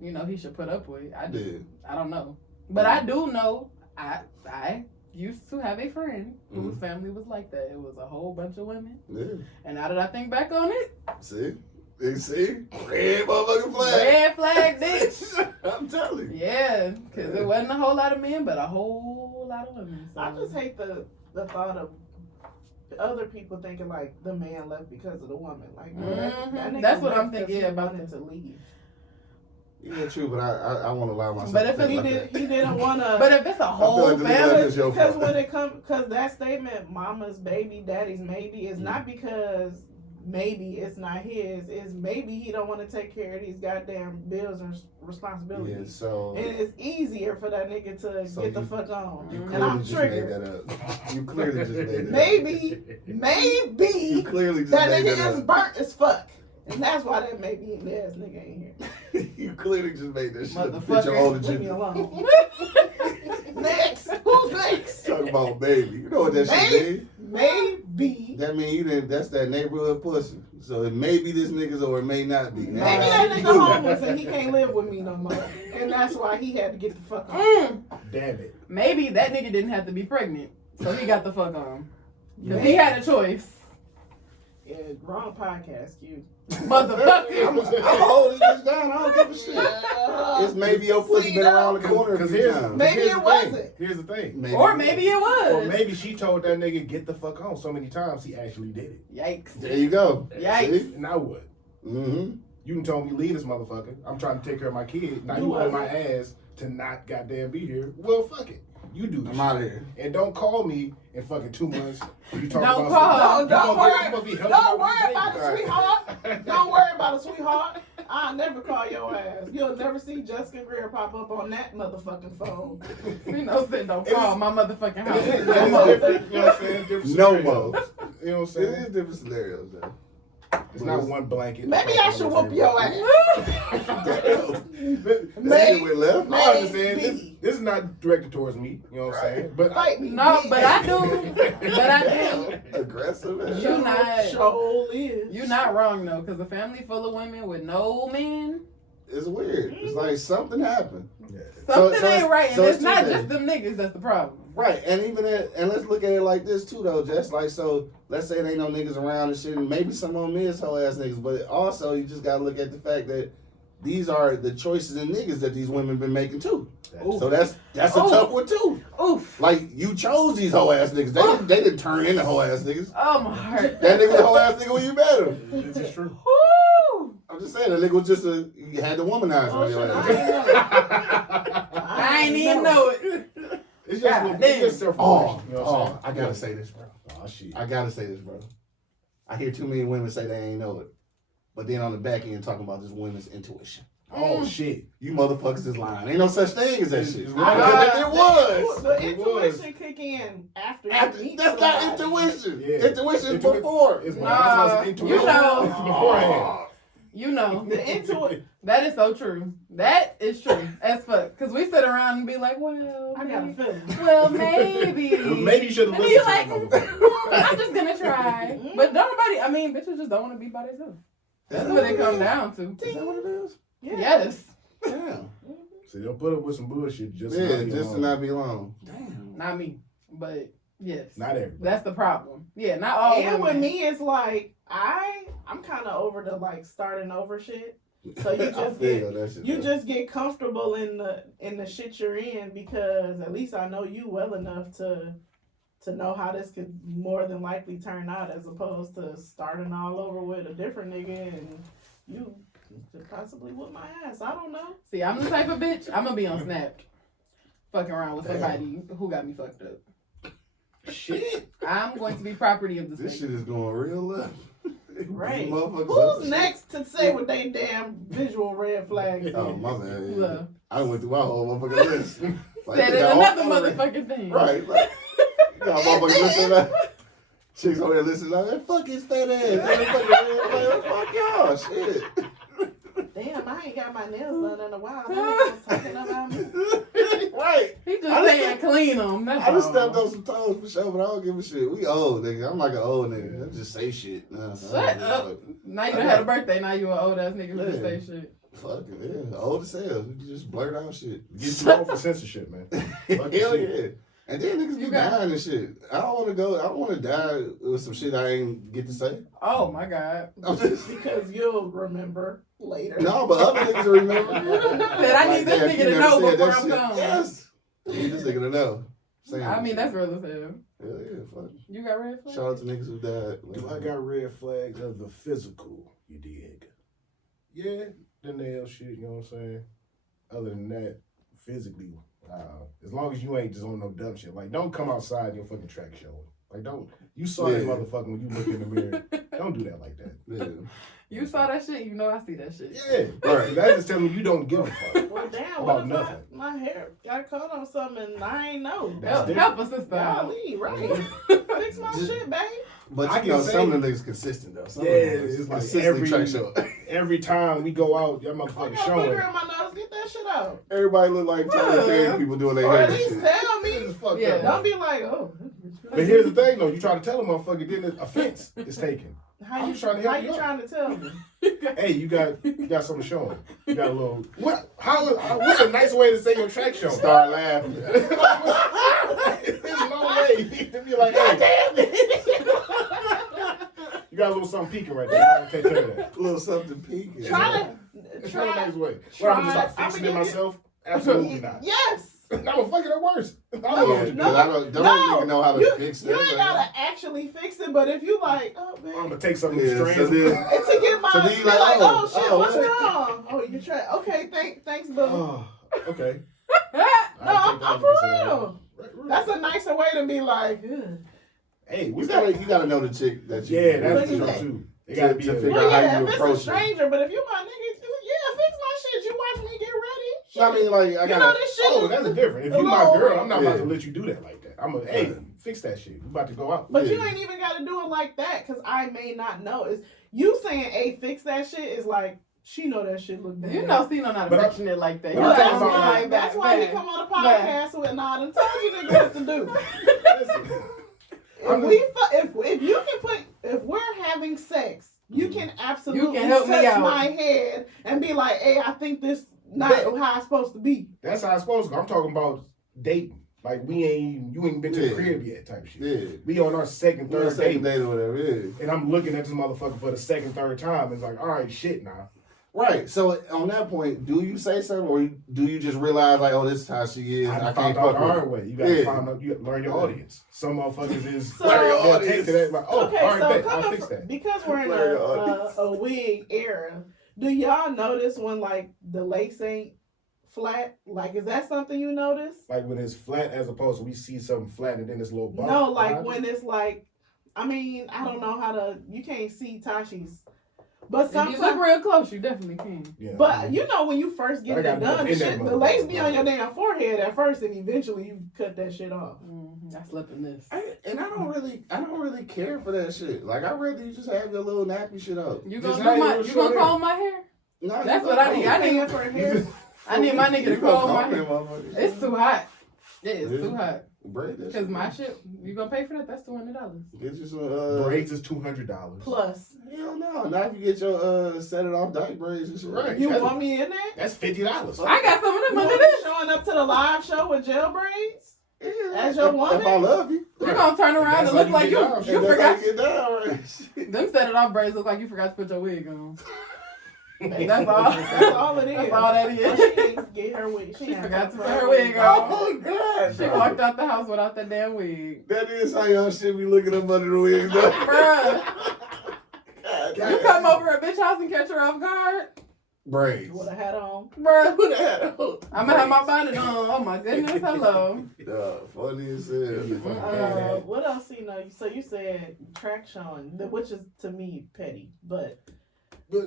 he should put up with. I don't know, but I do know I used to have a friend whose family was like that. It was a whole bunch of women. Yeah. And now that I think back on it, See? You see? Red motherfucking flag. red flag, bitch. I'm telling you. Yeah, because it wasn't a whole lot of men, but a whole lot of women. So. I just hate the thought of other people thinking like the man left because of the woman. Like, that nigga That's what I'm left 'cause thinking he about wanted this. to leave. Yeah, true, but I won't allow myself. But if he didn't want to. But if it's a whole family, because when it comes, because that statement, "Mama's baby, daddy's maybe," is not because maybe it's not his. It's maybe he don't want to take care of these goddamn bills and responsibilities. Yeah, so and it's easier for that nigga to get the fuck on. You and I'm just triggered. made that up. You clearly just made that maybe You clearly just that made nigga that is up. burnt as fuck. And that's why that maybe ass nigga ain't here. You clearly just made that shit. Motherfucker, leave me alone. Next, who's next? Talking about baby. You know what that shit mean? Maybe. That mean you didn't. That's that neighborhood pussy. So it may be this nigga's or it may not be. Maybe that nigga homeless and he can't live with me no more. And that's why he had to get the fuck on. Damn it. Maybe that nigga didn't have to be pregnant, so he got the fuck on. Because he had a choice. Yeah, wrong podcast, Q. Motherfucker. I'm gonna hold this bitch down. I don't give a shit. It's maybe your pussy been around the corner a few times. Maybe it wasn't. Here's the thing. Or maybe it was. Or maybe she told that nigga get the fuck on so many times he actually did it. Yikes. There you go. Yikes. See? Now what? Mm-hmm. You done told me leave this motherfucker. I'm trying to take care of my kid. Now you on my ass to not goddamn be here. Well, fuck it. You do this. I'm out of here. And don't call me in fucking 2 months. You talk Don't about call. Don't worry about it, sweetheart. Don't worry about it, sweetheart. I'll never call your ass. You'll never see Jessica Greer pop up on that motherfucking phone. Ceno said don't call my motherfucking house. You know what I'm saying? Different No scenarios. more. You know what I'm It saying? is different scenarios, though. It's not one blanket. Maybe I should whoop your ass. That shit went left. I understand. This is not directed towards me. You know what I'm saying? But Fight me. No, but I do. But I do. Aggressive. Man. You not. Show is. You're not wrong though, because a family full of women with no men, It's weird. It's like something happened. something so ain't right, and so it's it's not two just them niggas that's the problem. Right, and even and let's look at it like this too, though. Just like so, let's say there ain't no niggas around and shit, and maybe some of them is hoe ass niggas, but also you just gotta look at the fact that these are the choices and niggas that these women been making too. So that's a tough one too. Oof. Like you chose these hoe ass niggas. They didn't turn into hoe ass niggas. Oh my heart. That nigga was a hoe ass nigga when you met him. This is true. Woo! I'm just saying that nigga was just you had to womanize on your ass. I ain't even know it. It's God just damn. self-promotion. I gotta say this, bro. Oh, shit. I gotta say this, bro. I hear too many women say they ain't know it, but then on the back end talking about this women's intuition. Oh, shit. You motherfuckers is lying. Ain't no such thing as that shit. It was. The intuition kick in after you meet That's not somebody. intuition. Yeah. Intuition is before. It's Nah, intuition. you know. It's beforehand. You know. The intuition. That is so true. That is true as fuck. Because we sit around and be like, well, I got a maybe. feeling. Well, maybe. Maybe you should have And then listened you to like, that motherfucker. I'm just gonna try. But don't nobody, I mean, bitches just don't want to be by themselves. That's what it comes down to. Is that what it is? Yeah. Yes. Damn. So they'll put up with some bullshit just Yeah, to not be just to alone. not be alone. Damn. Not me. But yes. Not everybody. That's the problem. Yeah, not all And with women. me, it's like I'm kind of over the like starting over shit. So you I just feel that shit, You though. just get comfortable in the shit you're in because at least I know you well enough to know how this could more than likely turn out as opposed to starting all over with a different nigga and you could possibly whoop my ass. I don't know. See, I'm the type of bitch, I'm gonna be on Snap fucking around with somebody who got me fucked up. Shit. I'm going to be property of the This state. shit is going real left. Right. Motherfuckers Who's next to say what they damn visual red flags? Oh, my bad. Love. I went through my whole motherfucking list. Like, Said they it got another all- motherfucking thing. Right. Like, you got motherfuckers listening to that. Chicks on there listening to that. Fuck his fat ass. Fuck y'all. Shit. Damn, I ain't got my nails done in a while. That nigga was talking about me. Right. He just I just saying clean them. That's I just all. stepped on some toes for sure, but I don't give a shit. We old, nigga. I'm like an old nigga. I just say shit. Nah, Shut up. Now you done had a birthday, now you an old ass nigga who just say shit. Fuck it, yeah. Old as hell. You just blurt out shit. Get too old for censorship, man. Hell yeah. And then niggas You be got- dying and shit. I don't want to die with some shit I ain't get to say. Oh my god. I'm just, Because you'll remember later. no, but other niggas remember. Said, I need this damn, nigga you to never know said that before I'm shit. gone. Yes. I need this nigga to know. Saying I mean, shit. that's real as hell. Hell yeah, fuck. You got red flags? Shout out to niggas who died. Do I got red flags of the physical? You dig? Yeah. the nail shit, you know what I'm saying? Other than that, physically, as long as you ain't just on no dumb shit. Like, don't come outside in your fucking track show. Like, don't. You saw that motherfucker when you look in the mirror. Don't do that like that. Yeah. You saw that shit, you know I see that shit. Yeah, right. That's just telling you don't give a fuck. Well, damn, about what if nothing. my hair got caught on something and I ain't know? Help us, sister. Golly, right? Fix my shit, babe. But I you know, can some say- of the niggas consistent though. Some Yeah, of them it's like consistently track show. every time we go out, that I motherfucker got a showing. finger in my nose. Get that shit out. Everybody look like Tyler Perry people doing their Or hair at and least shit. tell me. It's fucked Yeah. up. Don't be like, oh. But here's the thing, though. You try to tell a motherfucker, then offense is taken. How I'm you just trying to help How you you out. trying to tell me? Hey, you got something showing. You got a little. What's a nice way to say your track show? Start laughing. There's no way. You be like, hey, Damn it. you got a little something peeking right there. You gotta take care of that. A little something peeking. It's no nice way. What, I'm gonna start fixing it myself? Absolutely not. Yes. I'm gonna fuck it up worse. I don't know what to do. Because I don't even know how to fix that. You ain't gotta actually fix it, but if you like, oh man. I'm gonna take something Yeah, strange. so then- And to get my, So then you like, like, oh shit, oh, what's what? wrong? Oh, you try. Okay, thanks, boo. Oh, okay. No, I'm for real. Right. That's a nicer way to be like, ugh. Hey, You gotta know the chick that you. yeah, that's Look true at that. too. It gotta be To a figure Well, out how yeah, you if it's approach a it. stranger, but if you my nigga, yeah, fix my shit. You watch me get ready. I mean, like, I You know gotta. this shit. Oh, that's different. If you my Hello. girl, I'm not about Yeah. to let you do that like that. I'm gonna, hey, fix that shit. We about to go out. But you Yeah. ain't even got to do it like that because I may not know. It's you saying, "Hey, fix that shit." Is like she know that shit look bad. You know Ceno not But I- fixing it like that. but You I'm Well, know, talking that's about, why. like That's that, why he bad. come on a Bad. podcast with and I done told you niggas what to do. Listen, If we're having sex, you can absolutely You can help me touch out. my head and be like, "Hey, I think this not how it's supposed to be." that's how it's supposed to go. I'm talking about dating. Like you ain't been to the Yeah. crib yet type shit. Yeah. We on our second, Third third date. date or whatever. Yeah. And I'm looking at this motherfucker for the second, third time. It's like, all right, shit now. Right. So on that point, do you say something, or do you just realize like, oh, this is how she is? I I can't found out fuck the with her. hard way. You gotta Yeah. find out. You gotta learn your audience. Some motherfuckers is So- Learn your they'll audience. take to that. Like, oh, Okay, all right, so bet. I'll coming fix that. because we're in Learn your audience. a wig era. Do y'all notice when like the lace ain't flat? Like, is that something you notice? Like when it's flat, as opposed to we see something flat and then this little bump. No, like behind when it. it's like, I mean, I don't know how to. You can't see Tashi's, but If you look sometimes. real close, you definitely can. Yeah. But you know when you first get I it gotta done, look the in that shit, the motherfucker. lace be on your damn forehead at first, and eventually you cut that shit off. I slept in this. And I don't really care for that shit. Like I rather you just have your little nappy shit up. You Just gonna have do your you short gonna hair. comb my hair? No, That's you what go I need. comb. I need Paying for hair. I need my nigga to You go comb my comb hair. that motherfucker. It's too hot. Yeah, it's Yeah. too hot. Braid that Cause shit. my shit, you gonna pay for that? That's $200. Get you some braids is $200. Plus, Hell no. Not if you get your set it off dyke braids and shit. Right. you That's- want me in that? That's $50. I got some of You them want under me this. showing up to the live show with gel braids? Yeah, As your woman? If I love you. You gonna turn around That's and look how like you you get down. you And that's forgot. how you get down, right? Them set it off braids look like you forgot to put your wig on. That's That's all. That's all it is. That's all that Well, is. she didn't get her wig. She forgot to put her wig on. Oh God. She walked out the house without that damn wig. That is how y'all shit be looking up under the wigs, though. Bruh, God, you come over a bitch house and catch her off guard? braids. With a hat on. Bruh, Who the hell? I'm gonna have my bonnet on. Oh my goodness, hello. Funny as hell. What else you know? So you said track showing, which is to me petty, but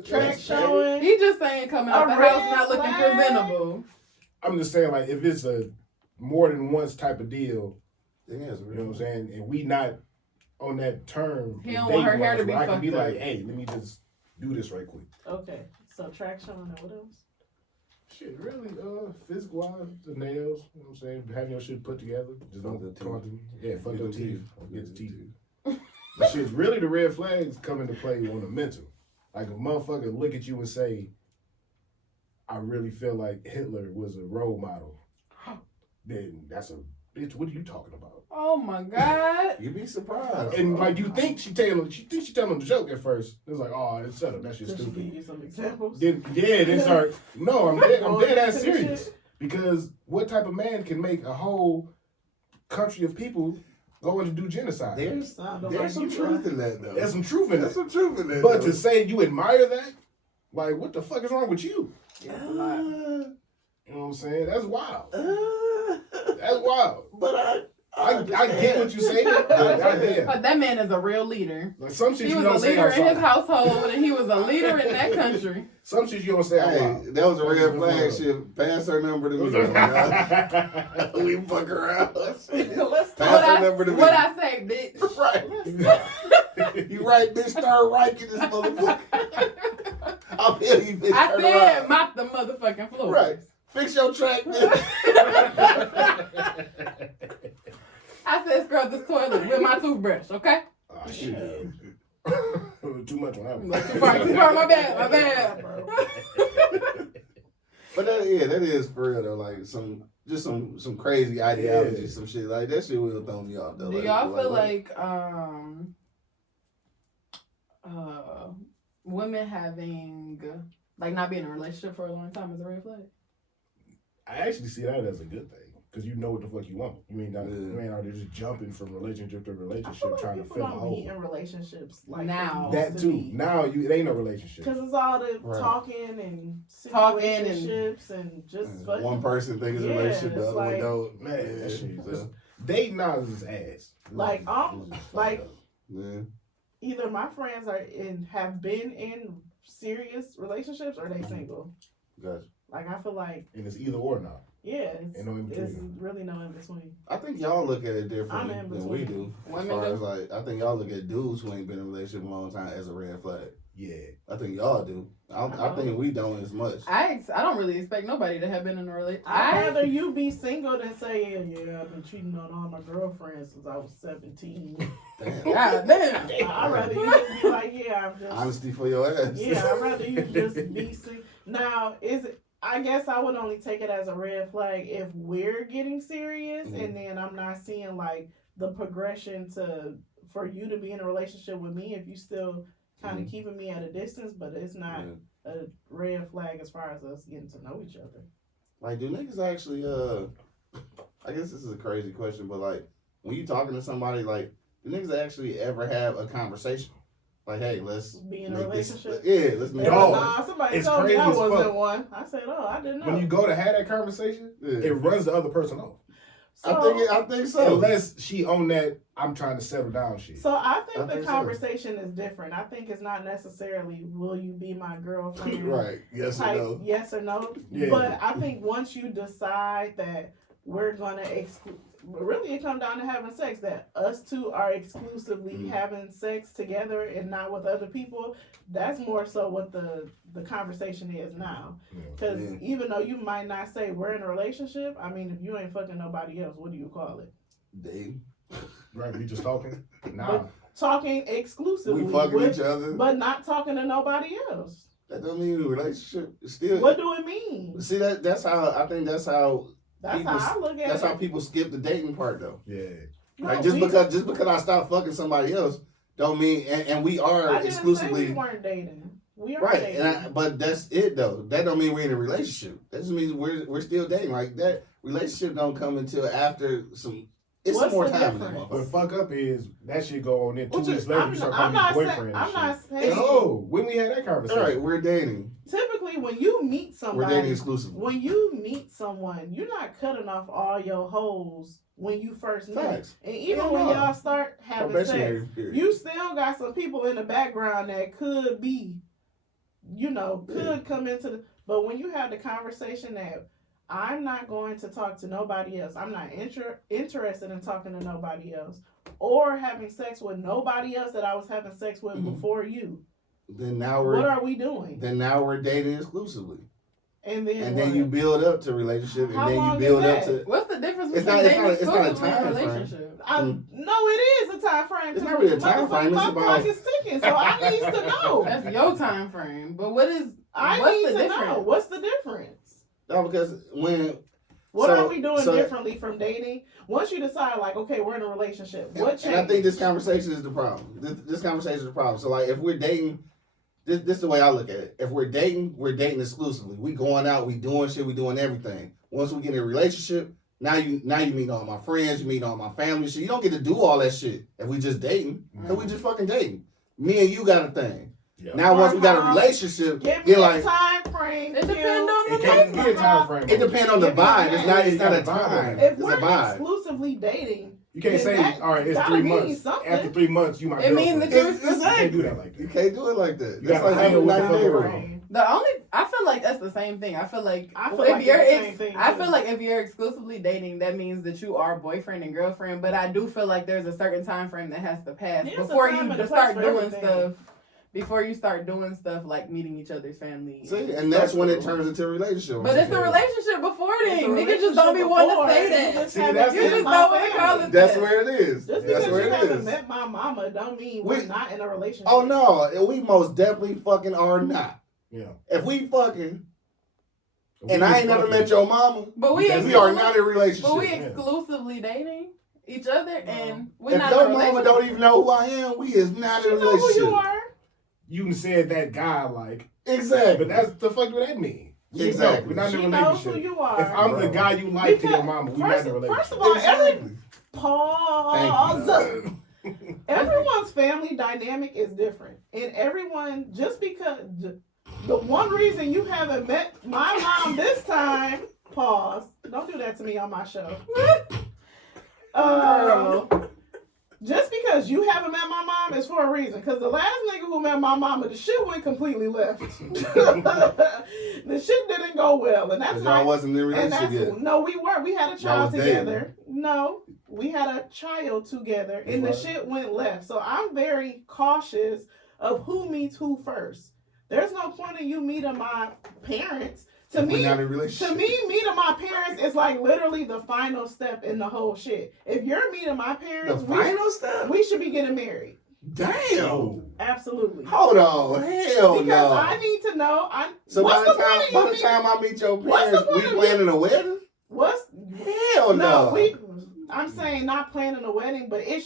track showing. He just saying coming out A the red house not looking flag? presentable. I'm just saying, like, if it's a more than once type of deal, Yeah, it's you know what I'm saying, and we not on that term, He don't want her hair to be I can be fucked up. like, hey, let me just do this right quick. Okay, so track showing and what else? Shit, really, physical wise, the nails, you know what I'm saying, having your shit put together, just Fuck don't the come to me. Yeah, fuck Get your the teeth. teeth. Get the teeth. But shit, really the red flags come into play on the mental. Like a motherfucker look at you and say, I really feel like Hitler was a role model. Then that's a bitch, what are you talking about? Oh my god. You'd be surprised. And like you think she telling the joke at first. It's like, oh, it's set up, that shit's Just to give stupid. you some examples. Then start, no, I'm dead ass Some serious. shit. Because what type of man can make a whole country of people go in to do genocide? There's some truth in that, though. There's some truth in There's it. some truth in that. But though. to say you admire that, Like, what the fuck is wrong with you? Yeah, it's a lot. You know what I'm saying? That's wild. That's wild. But I get what you're saying. But that man is a real leader. Like some shit He you was a don't say leader in his outside. household, and he was a leader in that country. Some shit you don't say out hey, loud. that was a red flag shit. Pass her number to me. We fuck around. Let's Pass her number to me. What I say, bitch. Right. You right, bitch. Start writing this motherfucker. I'll tell you, bitch. I turn said around. mop the motherfucking floor. Right. Fix your track, bitch. I said scrub this toilet with my toothbrush, okay? Oh, shit. Too much on that one. Too far, my bad. But that is for real though. Like some crazy ideology, some shit like that. Shit will throw me off though. Do like, y'all feel like women having not being in a relationship for a long time is a red flag? I actually see that as a good thing. Because you know what the fuck you want. You ain't out there just jumping from relationship to relationship trying to fill a hole. Be in relationships like now. That too. Now it ain't no relationship. Because it's all the talking and situationships and just one person thinks it's a relationship, the other one don't. Man, that shit. Dating now is ass. Like either my friends have been in serious relationships or they single. Gotcha. Like I feel like, and it's either or now. Yeah, it's really no in between. I think y'all look at it differently than we do. Women as far as like, I think y'all look at dudes who ain't been in a relationship a long time as a red flag. Yeah, I think y'all do. I think we don't as much. I don't really expect nobody to have been in a relationship. I'd rather you be single than say, yeah, I've been cheating on all my girlfriends since I was 17. Damn. God damn. I'd rather you just be like, yeah, I'm just honesty for your ass. Yeah, I'd rather you just be single. Now, I guess I would only take it as a red flag if we're getting serious and then I'm not seeing like the progression for you to be in a relationship with me if you still kind of keeping me at a distance, but it's not a red flag as far as us getting to know each other. Like, do niggas actually, I guess this is a crazy question, but like, when you talking to somebody, like, do niggas actually ever have a conversation? Like, hey, let's be in a relationship. Let's make somebody told me I wasn't one. I said, I didn't know. When you go to have that conversation, it runs the other person off. So, I think so. Unless she on that, I'm trying to settle down shit. So I think the conversation is different. I think it's not necessarily, will you be my girlfriend? Right. Yes or no. Yes or no. Yeah. But I think once you decide that we're going to really it comes down to having sex, that us two are exclusively having sex together and not with other people. That's more so what the conversation is now. Because even though you might not say we're in a relationship, I mean, if you ain't fucking nobody else, what do you call it? Dating. Right, we just talking? Nah. But talking exclusively. We fucking each other. But not talking to nobody else. That don't mean a relationship. Still. What do it mean? See, that's how I look at it. That's how people skip the dating part, though. Yeah. Like, just because I stopped fucking somebody else, don't mean, and we are exclusively. We weren't dating. We are right, dating. but that's it though. That don't mean we're in a relationship. That just means we're still dating. Like, that relationship don't come until after some. It's some more time in that motherfucker. What fuck up is that shit go on in 2 weeks later. You start calling me boyfriend. I'm not saying. Oh, when we had that conversation. All right, we're dating. Typically, when you meet somebody, we're dating exclusively. When you meet someone, you're not cutting off all your hoes when you first meet. And even when y'all start having sex, you still got some people in the background that could be, could come into the. But when you have the conversation that I'm not going to talk to nobody else, I'm not interested in talking to nobody else, or having sex with nobody else that I was having sex with before you. Then now what are we doing? Then now we're dating exclusively. And then then you build up to relationship, and then you build up to. What's the difference between dating exclusively and a relationship? No, it is a time frame. It's not really a time frame. It's about. My clock is ticking, so I need to know. That's your time frame. But what's the difference? Know. What's the difference? No, because what are we doing differently from dating? Once you decide, like, okay, we're in a relationship, what changes? And I think this conversation is the problem. This conversation is the problem. So, like, if we're dating, this is the way I look at it. If we're dating exclusively. We going out, we doing shit, we doing everything. Once we get in a relationship, now you meet all my friends, you meet all my family shit. You don't get to do all that shit if we just dating. Because we just fucking dating. Me and you got a thing. Yeah. Now once we got a relationship, give me you're a like, time frame. It depends on the It can't be a time frame. it depends on the vibe. It's not a vibe. time. If It's we're a vibe. exclusively dating, You can't then say, that all right, it's gotta 3 mean months. something. After 3 months, you my It means girlfriend. that you're You can't do that like You that. can't do it like that. You That's gotta like feel what the 90 fuck Day wrong. Rule. I feel like that's the same thing. I feel like I feel like it's the same thing, I too. feel like if you're exclusively dating, that means that you are boyfriend and girlfriend. But I do feel like there's a certain time frame that has to pass There's a before time you and a start place for doing everything. stuff. Before you start doing stuff like meeting each other's family. See, and that's when it social. turns into a relationship. But it's a relationship before It's a then. Niggas just don't be relationship wanting to before, say you that. just See, haven't that's You met just my don't want to call family. it That's that. where it is. Just That's because where you it haven't is. met my mama don't mean we're not in a relationship. Oh no, we most definitely fucking are not. Yeah. If we fucking We and I just ain't never fucking- met your mama, But we are not in a relationship. But we exclusively dating each other, and we're If not your in a mama relationship. don't even know who I am, we is not She in a know who relationship. you are. You done said that guy like, Exactly. but that's the fuck what that mean. We Exactly. know, we're not She in a knows relationship. who you are. If I'm the Bro. guy you like to your Because mama, we're not in a relationship. First of all, Exactly. pause. Everyone's family dynamic is different, and everyone just because the one reason you haven't met my mom this time. Pause. Don't do that to me on my show. Just because you haven't met my mom is for a reason. Because the last nigga who met my mama, the shit went completely left. The shit didn't go well, and that's Because why. y'all wasn't in a And relationship that's yet. no, we were. We had a Y'all child was dating. together. No, we had a child together, and the shit went left. So I'm very cautious of who meets who first. There's no point in you meeting my parents. To me, We're not in a relationship. meeting my parents is like literally the final step in the whole shit. If you're meeting my The parents, final step? we should be getting married. Damn. Absolutely. Hold on. Hell Because no. I need to know. So by what's the the point of time you I meet your What's the parents, we point of planning a wedding? What's Hell no. I'm saying not planning a wedding, but that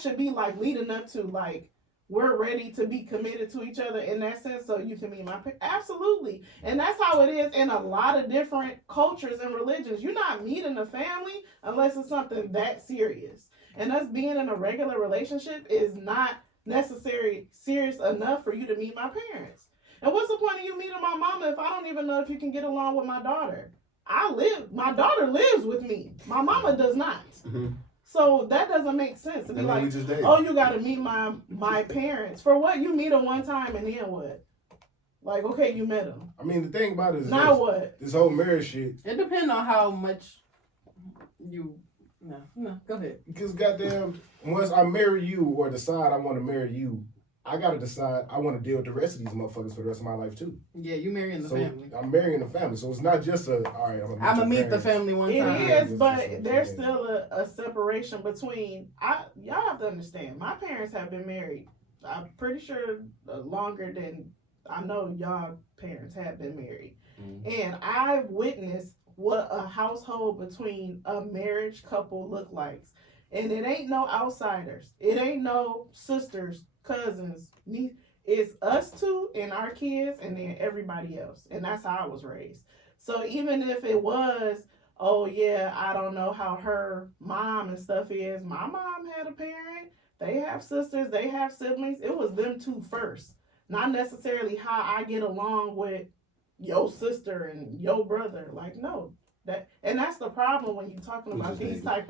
should be like leading up to like we're ready to be committed to each other in that sense, so you can meet my parents. Absolutely. And that's how it is in a lot of different cultures and religions. You're not meeting a family unless it's something that serious. And us being in a regular relationship is not necessarily serious enough for you to meet my parents. And what's the point of you meeting my mama if I don't even know if you can get along with my daughter? My daughter lives with me. My mama does not. Mm-hmm. So that doesn't make sense to be like, oh, you got to meet my parents. For what? You meet them one time and then what? Like, okay, you met them. I mean, the thing about it is now what? This whole marriage shit. It depends on how much you. No, go ahead. Because goddamn, once I marry you or decide I want to marry you, I gotta decide I want to deal with the rest of these motherfuckers for the rest of my life too. Yeah, you marrying the So family. I'm marrying the family, so it's not just all right. I'm gonna meet the family one time. It is, but there's still a separation between. Y'all have to understand. My parents have been married. I'm pretty sure longer than I know y'all parents have been married, and I've witnessed what a household between a marriage couple look like, and it ain't no outsiders. It ain't no sisters, cousins, niece. It's us two and our kids, and then everybody else, and that's how I was raised. So even if it was, oh yeah, I don't know how her mom and stuff is. My mom had a parent. They have sisters. They have siblings. It was them two first, not necessarily how I get along with your sister and your brother. Like, no, that's the problem when you're talking about this type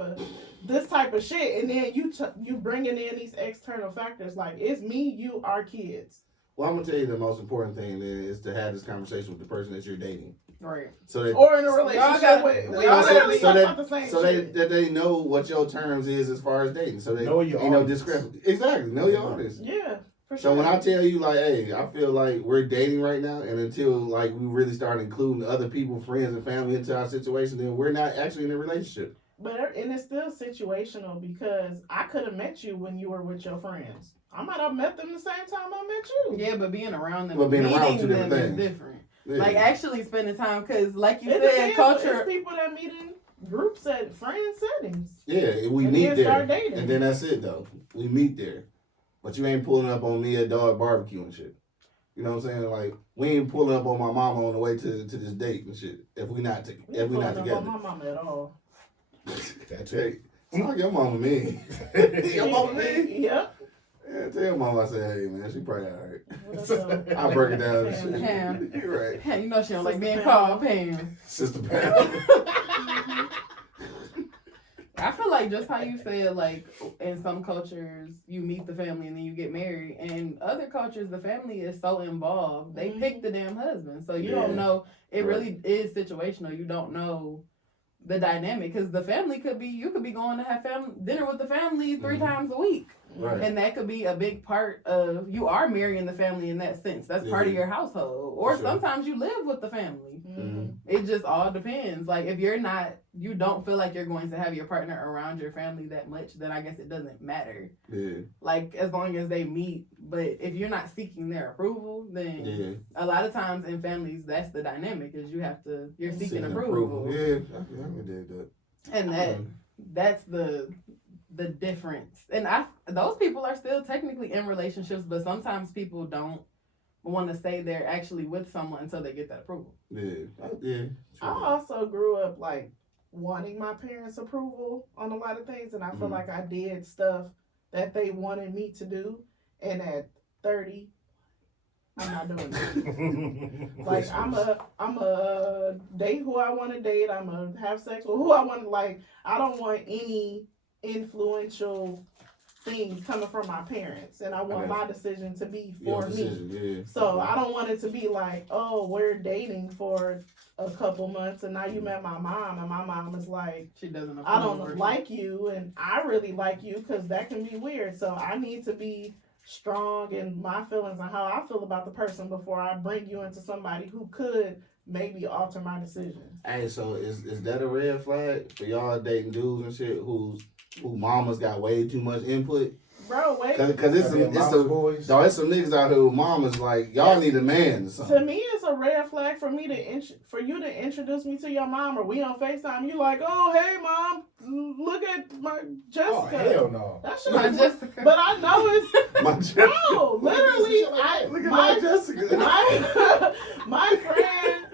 of shit, and then you bringing in these external factors like it's me, you, our kids. Well, I'm gonna tell you the most important thing is to have this conversation with the person that you're dating. Right. So that, or in a relationship with. We literally talk about the same shit. That they know what your terms is as far as dating. So they know your ain't no discrepancy. Exactly. Know your audience. Yeah. For So sure. when I tell you like, hey, I feel like we're dating right now, and until like we really start including other people, friends and family into our situation, then we're not actually in a relationship. And it's still situational because I could have met you when you were with your friends. I might have met them the same time I met you. Yeah, but being around them, being around meeting two different them things. is different. Yeah. Like actually spending time, because like you It said, depends. culture. It's people that meet in groups at friend settings. Yeah, we And meet then there, start dating. and then that's it though. We meet there, but you ain't pulling up on me at dog barbecue and shit. You know what I'm saying? Like we ain't pulling up on my mama on the way to this date and shit. If we not You together. on my mama at all. That's Hey, it. it's not your mama mean. Your mama mean. Yep. Yeah, Man, tell mom I said, hey, man, she probably alright. I'll I'll break it down. Pam. You're right. Pam, you know she don't like Sister being Pam. called Pam. Sister Pam. I feel like just how you said, like, in some cultures, you meet the family and then you get married. In other cultures, the family is so involved. They pick the damn husband. So you don't know. It really is situational. You don't know the dynamic. Because the family could be, you could be going to have dinner with the family 3 times a week. Right. And that could be a big part of, you are marrying the family in that sense. That's part of your household. Or sometimes you live with the family. Mm-hmm. It just all depends. Like, if you don't feel like you're going to have your partner around your family that much, then I guess it doesn't matter. Yeah. Like, as long as they meet. But if you're not seeking their approval, then a lot of times in families, that's the dynamic, is you're seeking approval. Yeah, I can dig that. And that's the difference. And those people are still technically in relationships, but sometimes people don't want to say they're actually with someone until they get that approval. Yeah. I also grew up like wanting my parents' approval on a lot of things, and I feel like I did stuff that they wanted me to do, and at 30, I'm not doing that. Like, I'm a date who I want to date. I'm a have sex with who I want to, like, I don't want any influential things coming from my parents, and I want my decision to be for me. So I don't want it to be like, oh, we're dating for a couple months and now you met my mom, and my mom is like, she doesn't I don't like you and I really like you, because that can be weird. So I need to be strong in my feelings and how I feel about the person before I bring you into somebody who could maybe alter my decision. Hey, so is that a red flag for y'all dating dudes and shit who mamas got way too much input? Bro, wait. Because it's some niggas out here who mamas like, y'all need a man or something. To me, it's a red flag for me for you to introduce me to your mom, or we on FaceTime. You like, oh, hey, mom, look at my Jessica. Oh, hell no. That shit My is, Jessica. but I know it's My Jessica. no, literally. Look at my Jessica. My friend,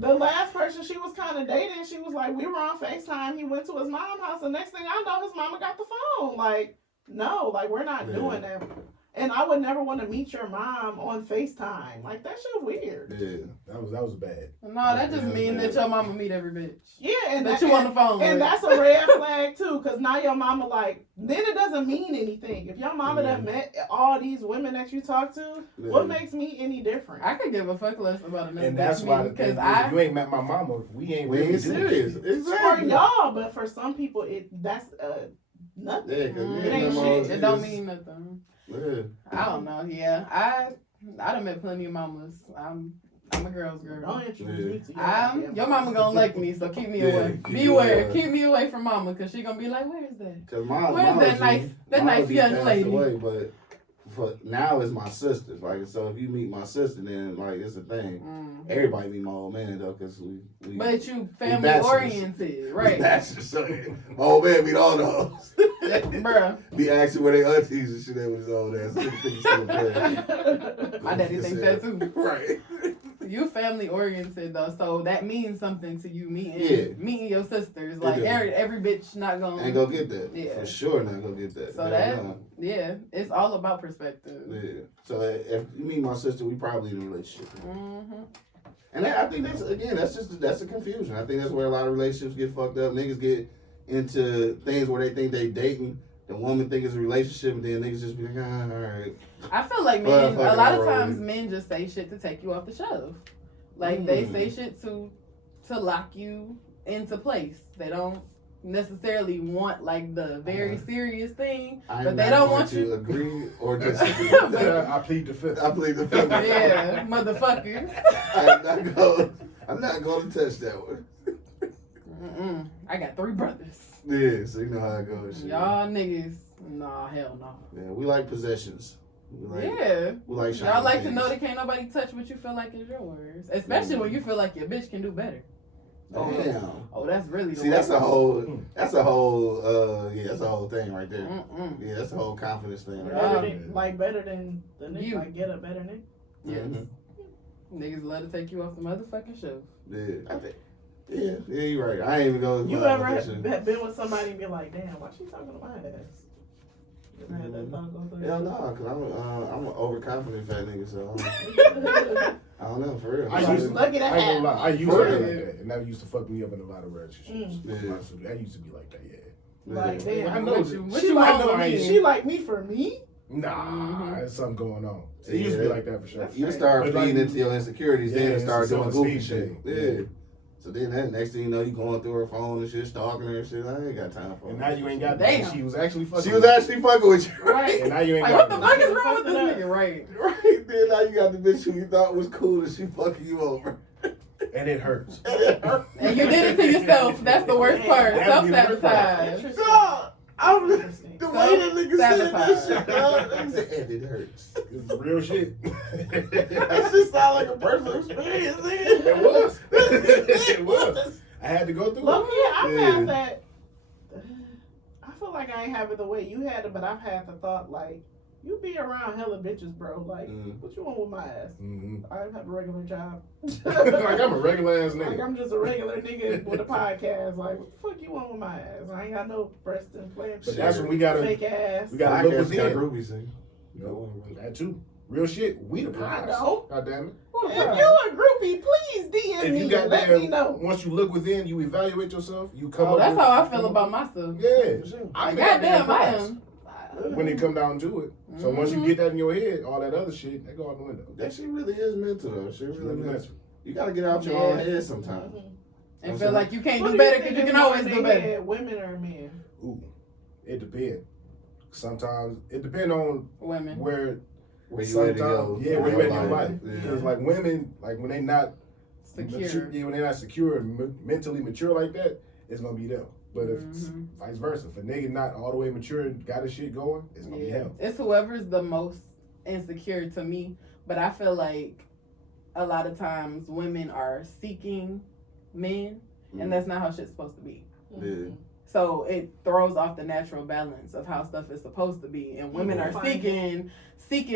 the last person she was kind of dating, she was like, we were on FaceTime. He went to his mom's house. The next thing I know, his mama got the phone. Like, no, like, we're not doing that. And I would never want to meet your mom on FaceTime. Like, that shit weird. Yeah, that was bad. No, that just means that your mama meet every bitch. Yeah, and that you on the phone and with. that's a red flag too, because now your mama like, then it doesn't mean anything. If your mama done met all these women that you talk to, what makes me any different? I could give a fuck less about another. And that's why because if you ain't met my mama, we ain't serious. For y'all, but for some people, that's nothing. Yeah, it ain't shit. It don't mean nothing. Yeah. I don't know. Yeah, I done met plenty of mamas. I'm a girl's girl. Don't introduce me to your mama gonna like me, so keep me away. Beware, keep me away from mama, cause she gonna be like, where's that? Where's that nice young lady? Away, but for now it's my sisters. Like, so if you meet my sister, then like it's a thing. Everybody meet my old man though, cause we but you family oriented, right? That's so my old man meet all those. Bruh. Be asking where they aunties and shit at with his old ass. My daddy thinks that too. Right. You family oriented though, so that means something to you meeting your sisters. Like every bitch not gonna ain't gonna get that. Yeah. For sure not gonna get that. So it's all about perspective. Yeah. So if you meet my sister, we probably in a relationship. And I think that's a confusion. I think that's where a lot of relationships get fucked up. Niggas get into things where they think they dating. The woman think it's a relationship, and then niggas just be like, all right. I feel like men, a lot of times men just say shit to take you off the shelf. Like they say shit to lock you into place. They don't necessarily want like the very serious thing, but they don't want you to agree or disagree. I plead the fifth. Yeah, motherfucker. I'm not going to touch that one. I got 3 brothers. Yeah, so you know how it goes. Shit. Y'all niggas, nah, hell no. Yeah, we like possessions. We like y'all like to know that can't nobody touch what you feel like is yours, especially when you feel like your bitch can do better. Damn. Oh, that's really the that's a whole thing right there. Yeah, that's a whole confidence thing. Better than the nigga, like get a better nigga. Yes. Niggas love to take you off the motherfucking shelf. Yeah, I think. Yeah, you're right. I ain't even going. You ever been with somebody and be like, damn, why she talking to my ass? Hell no, cause I'm an overconfident fat nigga, so I don't know, for real. I used to, Look at that. I ain't gonna lie. I used to For be real. like that, and that used to fuck me up in a lot of relationships. Yeah. That used to be like that, yeah. Like, damn. I know. She like me for me? Nah, there's something going on. It used to be like that for sure. You start But feeding like, into your insecurities, then start doing goofy shit. thing. Yeah. So then that next thing you know, you going through her phone and shit, stalking her and shit. I ain't got time for it. And now you ain't got Damn. that. She was actually fucking. She was actually fucking with you. Right. And now you ain't Like, got what the fuck is wrong with this nigga? Right. Right. Then now you got the bitch who you thought was cool and she fucking you over. And it hurts. And you did it to yourself. That's the worst part. That'd be the worst part. Self-sabotage. God, I'm the way that nigga said that Sabotage. shit, dog. Nigga said, and it hurts. It's real shit. That shit sound like a personal experience, nigga. It was. It was. I had to go through Look, it. yeah, I've had that. I feel like I ain't have it the way you had it, but I've had the thought like, you be around hella bitches, bro. Like, what you want with my ass? Mm-hmm. I have a regular job. Like I'm a regular ass nigga. Like I'm just a regular nigga with a podcast. Like, what the fuck you want with my ass? I ain't got no breast implants. But that's when we gotta. Fake ass. We gotta look Podcast got within. groupies, nigga. That too. Real shit. We the prize. know. God damn it. If you a groupie, please DM If me you and got let me know. once you look within, you evaluate yourself. You come Oh, up. that's with, how I feel about myself. Yeah. Like, goddamn, I am. When it come down to it. So once you get that in your head, all that other shit, that go out the window. That shit really is mental, though. Shit It's really really mental. mental. You gotta get out your own head sometimes. And feel like you can't Who do you better think because you is can always more do better. nigga, women or men? Ooh, it depends. Sometimes it depends on Women. where. Where you at in your, where you at in your life. Yeah. Because like women, like when they not Secure. mature, when they're not secure and mentally mature like that, it's gonna be them. But if vice versa, if a nigga not all the way mature and got his shit going, it's gonna be him. It's whoever's the most insecure to me. But I feel like a lot of times women are seeking men, and that's not how shit's supposed to be. Yeah. So it throws off the natural balance of how stuff is supposed to be. And women are seeking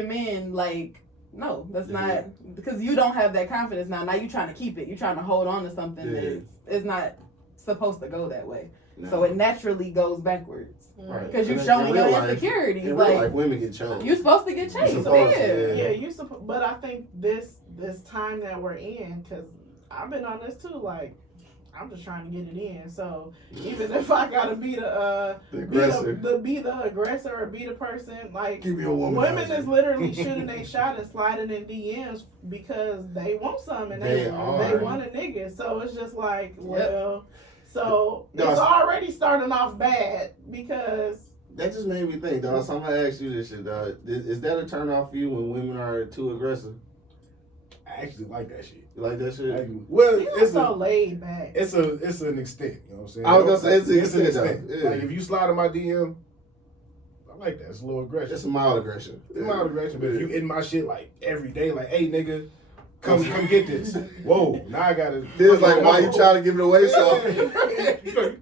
men like, no, that's not, because you don't have that confidence now. Now you're trying to keep it. You're trying to hold on to something that is not supposed to go that way. No. So it naturally goes backwards. Right. Because you're showing your insecurities. In like, real life, women get choked. You're supposed to get chased. Yeah, you supposed. But I think this time that we're in, because I've been on this too, like, I'm just trying to get it in. So even if I gotta be the aggressor or be the person, like, women is literally shooting they shot and sliding in DMs because they want some and they want a nigga. So it's just like, well, so it's already starting off bad because. That just made me think, dog. So I'm gonna ask you this shit, dog. Is that a turn off for you when women are too aggressive? I actually like that shit. You like that shit? Well, it's so laid back. It's an extent. You know what I'm saying? I was gonna say it's an extent. Yeah. Like if you slide in my DM, I like that. It's a little aggression. It's a mild aggression. It's mild aggression. But if you in my shit like every day, like, hey nigga, come get this. Whoa, now I gotta. It's like, why you trying to give it away? So you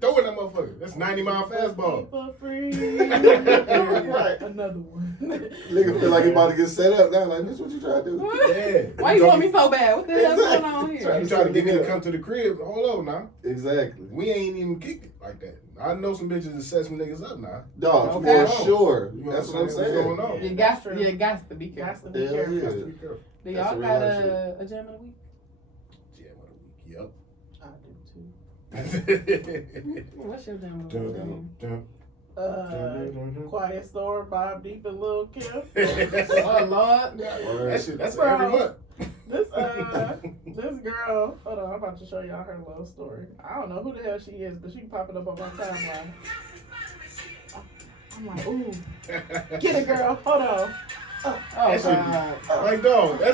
throwing that motherfucker. That's 90-mile fastball. For free. Right. Another one. Nigga feel like he about to get set up now. Like, this what you trying to do? Yeah. Why you want me so bad? What the hell's going on here? You trying to get me to come to the crib? Hold on now. Exactly. We ain't even kicked it like that. I know some bitches that set some niggas up now. Dog, Okay. for sure. You know That's what I'm What's saying. going on? You got to be careful. Be Hell careful. yeah. Be careful. Do That's y'all a got real a jam of the week? Yeah, what a week. Yup. I do too. What's your jam of the week? Quiet Storm, Bob Deep, and Lil Kim. Oh Lord. That's every month. This girl, hold on, I'm about to show y'all her little story. I don't know who the hell she is, but she popping up on my timeline. I'm like, ooh, get it, girl. Hold on. Oh God. Like, dog, I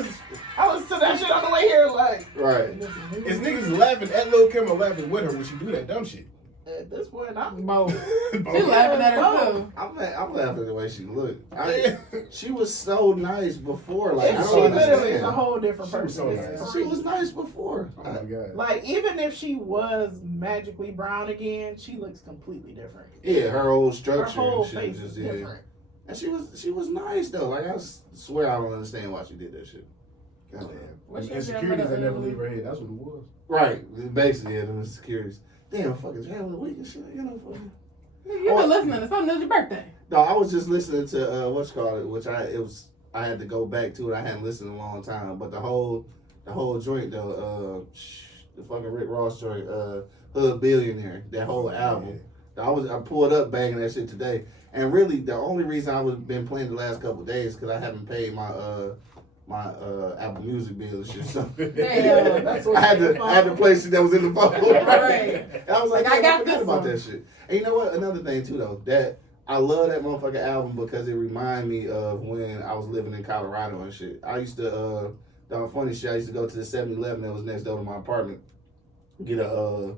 listened to that shit on the way here, like. Right. is niggas laughing at Lil Kim or laughing with her when she do that dumb shit? At this point, I'm. Both. She laughing at herself. I'm laughing at the way she looked. She was so nice before. Like, I She don't literally is understand. a whole different She was person. so It's nice. She was nice before. Oh my god. Like, even if she was magically brown again, she looks completely different. Yeah, her whole Her structure whole and shit face just is yeah. different. And she was nice though. Like I swear I don't understand why she did that shit. Damn. What's Them your jam insecurities of the that never week? leave her head. That's what it was. Right. Basically, yeah, them insecurities. Damn, fucking jam of the week and shit. You know, fucking. You been listening to something. It's your birthday. No, I was just listening to what's called it, which I had to go back to it. I hadn't listened in a long time, but the whole joint though, the fucking Rick Ross joint, Hood Billionaire, that whole album. I pulled up banging that shit today, and really the only reason I was been playing the last couple of days because I haven't paid my Apple Music bill and shit. So I had to play shit that was in the phone. Right. And I was like, I got forgot this about one. that shit. And you know what? Another thing too though, that I love that motherfucking album because it reminded me of when I was living in Colorado and shit. I used to funny shit. I used to go to the 7-Eleven that was next door to my apartment, get a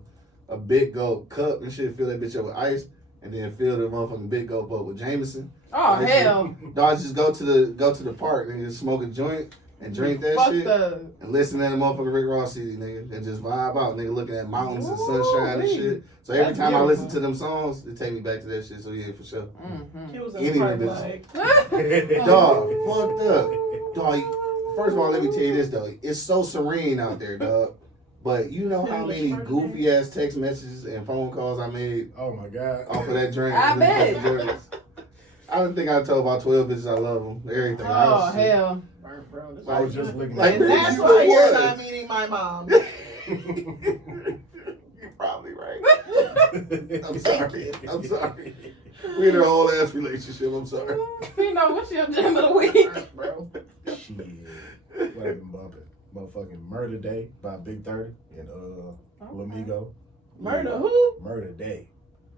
big gulp cup and shit, fill that bitch up with ice, and then fill the motherfucking big gulp up with Jameson. Oh hell! Dog, just go to the park and just smoke a joint and drink that shit and listen to that motherfucking Rick Ross CD, nigga, and just vibe out, nigga, looking at mountains and sunshine and shit. So every time I listen to them songs, it take me back to that shit. So yeah, for sure. He was in the park like, dog, fucked up. Dog, first of all, let me tell you this though, it's so serene out there, dog. But you know how many goofy ass text messages and phone calls I made? Oh my god! Off of that drink. I bet. I don't think I told about 12 bitches I love them. Everything. Oh hell! bro, I was just looking like, at and that's why you're not meeting my mom. You're probably right. I'm sorry. We in a whole ass relationship. I'm sorry. You know what's your gem of the week, bro? Shit. What I've been bumping? Motherfucking Murder Day by Big 30 and Lamigo. Murder who? Murder Day.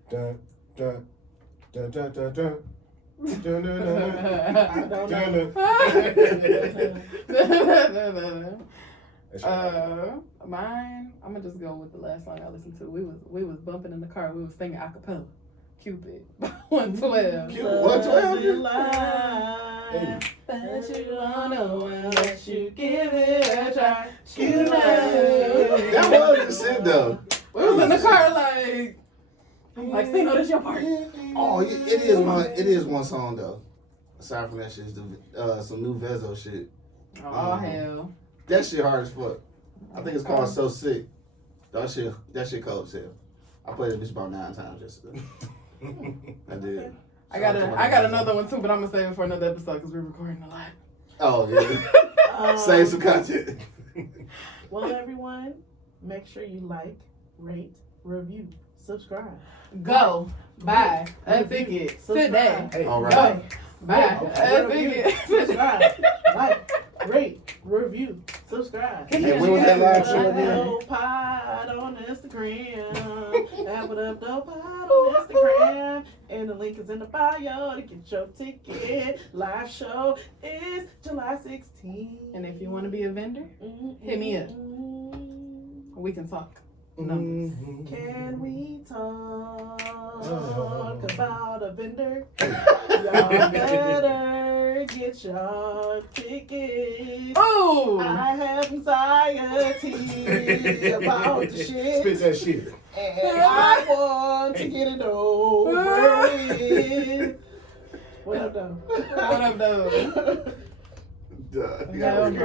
Dun dun dun dun dun dun. Dun, dun, dun, I don't know. Mine. I'm gonna just go with the last song I listened to. We was bumping in the car. We was singing acapella. Cupid by 112. Cupid 112. But you don't know unless you give it a try. Cupid. That was the shit though. We was in the car like Ceno, this your part. Oh, it is one song though. Aside from that shit, it's some new Vezo shit. Oh hell. That shit hard as fuck. I think it's called So Sick. That shit cold as hell. I played it just about 9 times yesterday. I did. I got another one too, but I'm gonna save it for another episode because we're recording a lot. Oh yeah. Save some content. Well, everyone, make sure you like, rate, review, subscribe. Go buy a ticket today. Hey, all Go right. buy a ticket. Subscribe, like, rate, review, subscribe. Hey, when was that live show again? Pod on Instagram. Apple up the pod on Instagram. And the link is in the bio to get your ticket. Live show is July 16th. And if you want to be a vendor, hit me up. We can talk numbers. Can we talk about a vendor? Y'all better get your tickets. Oh! I have anxiety about the shit. Spit that shit. And I want to get it over with. What up, though? What up, though? Duh. No,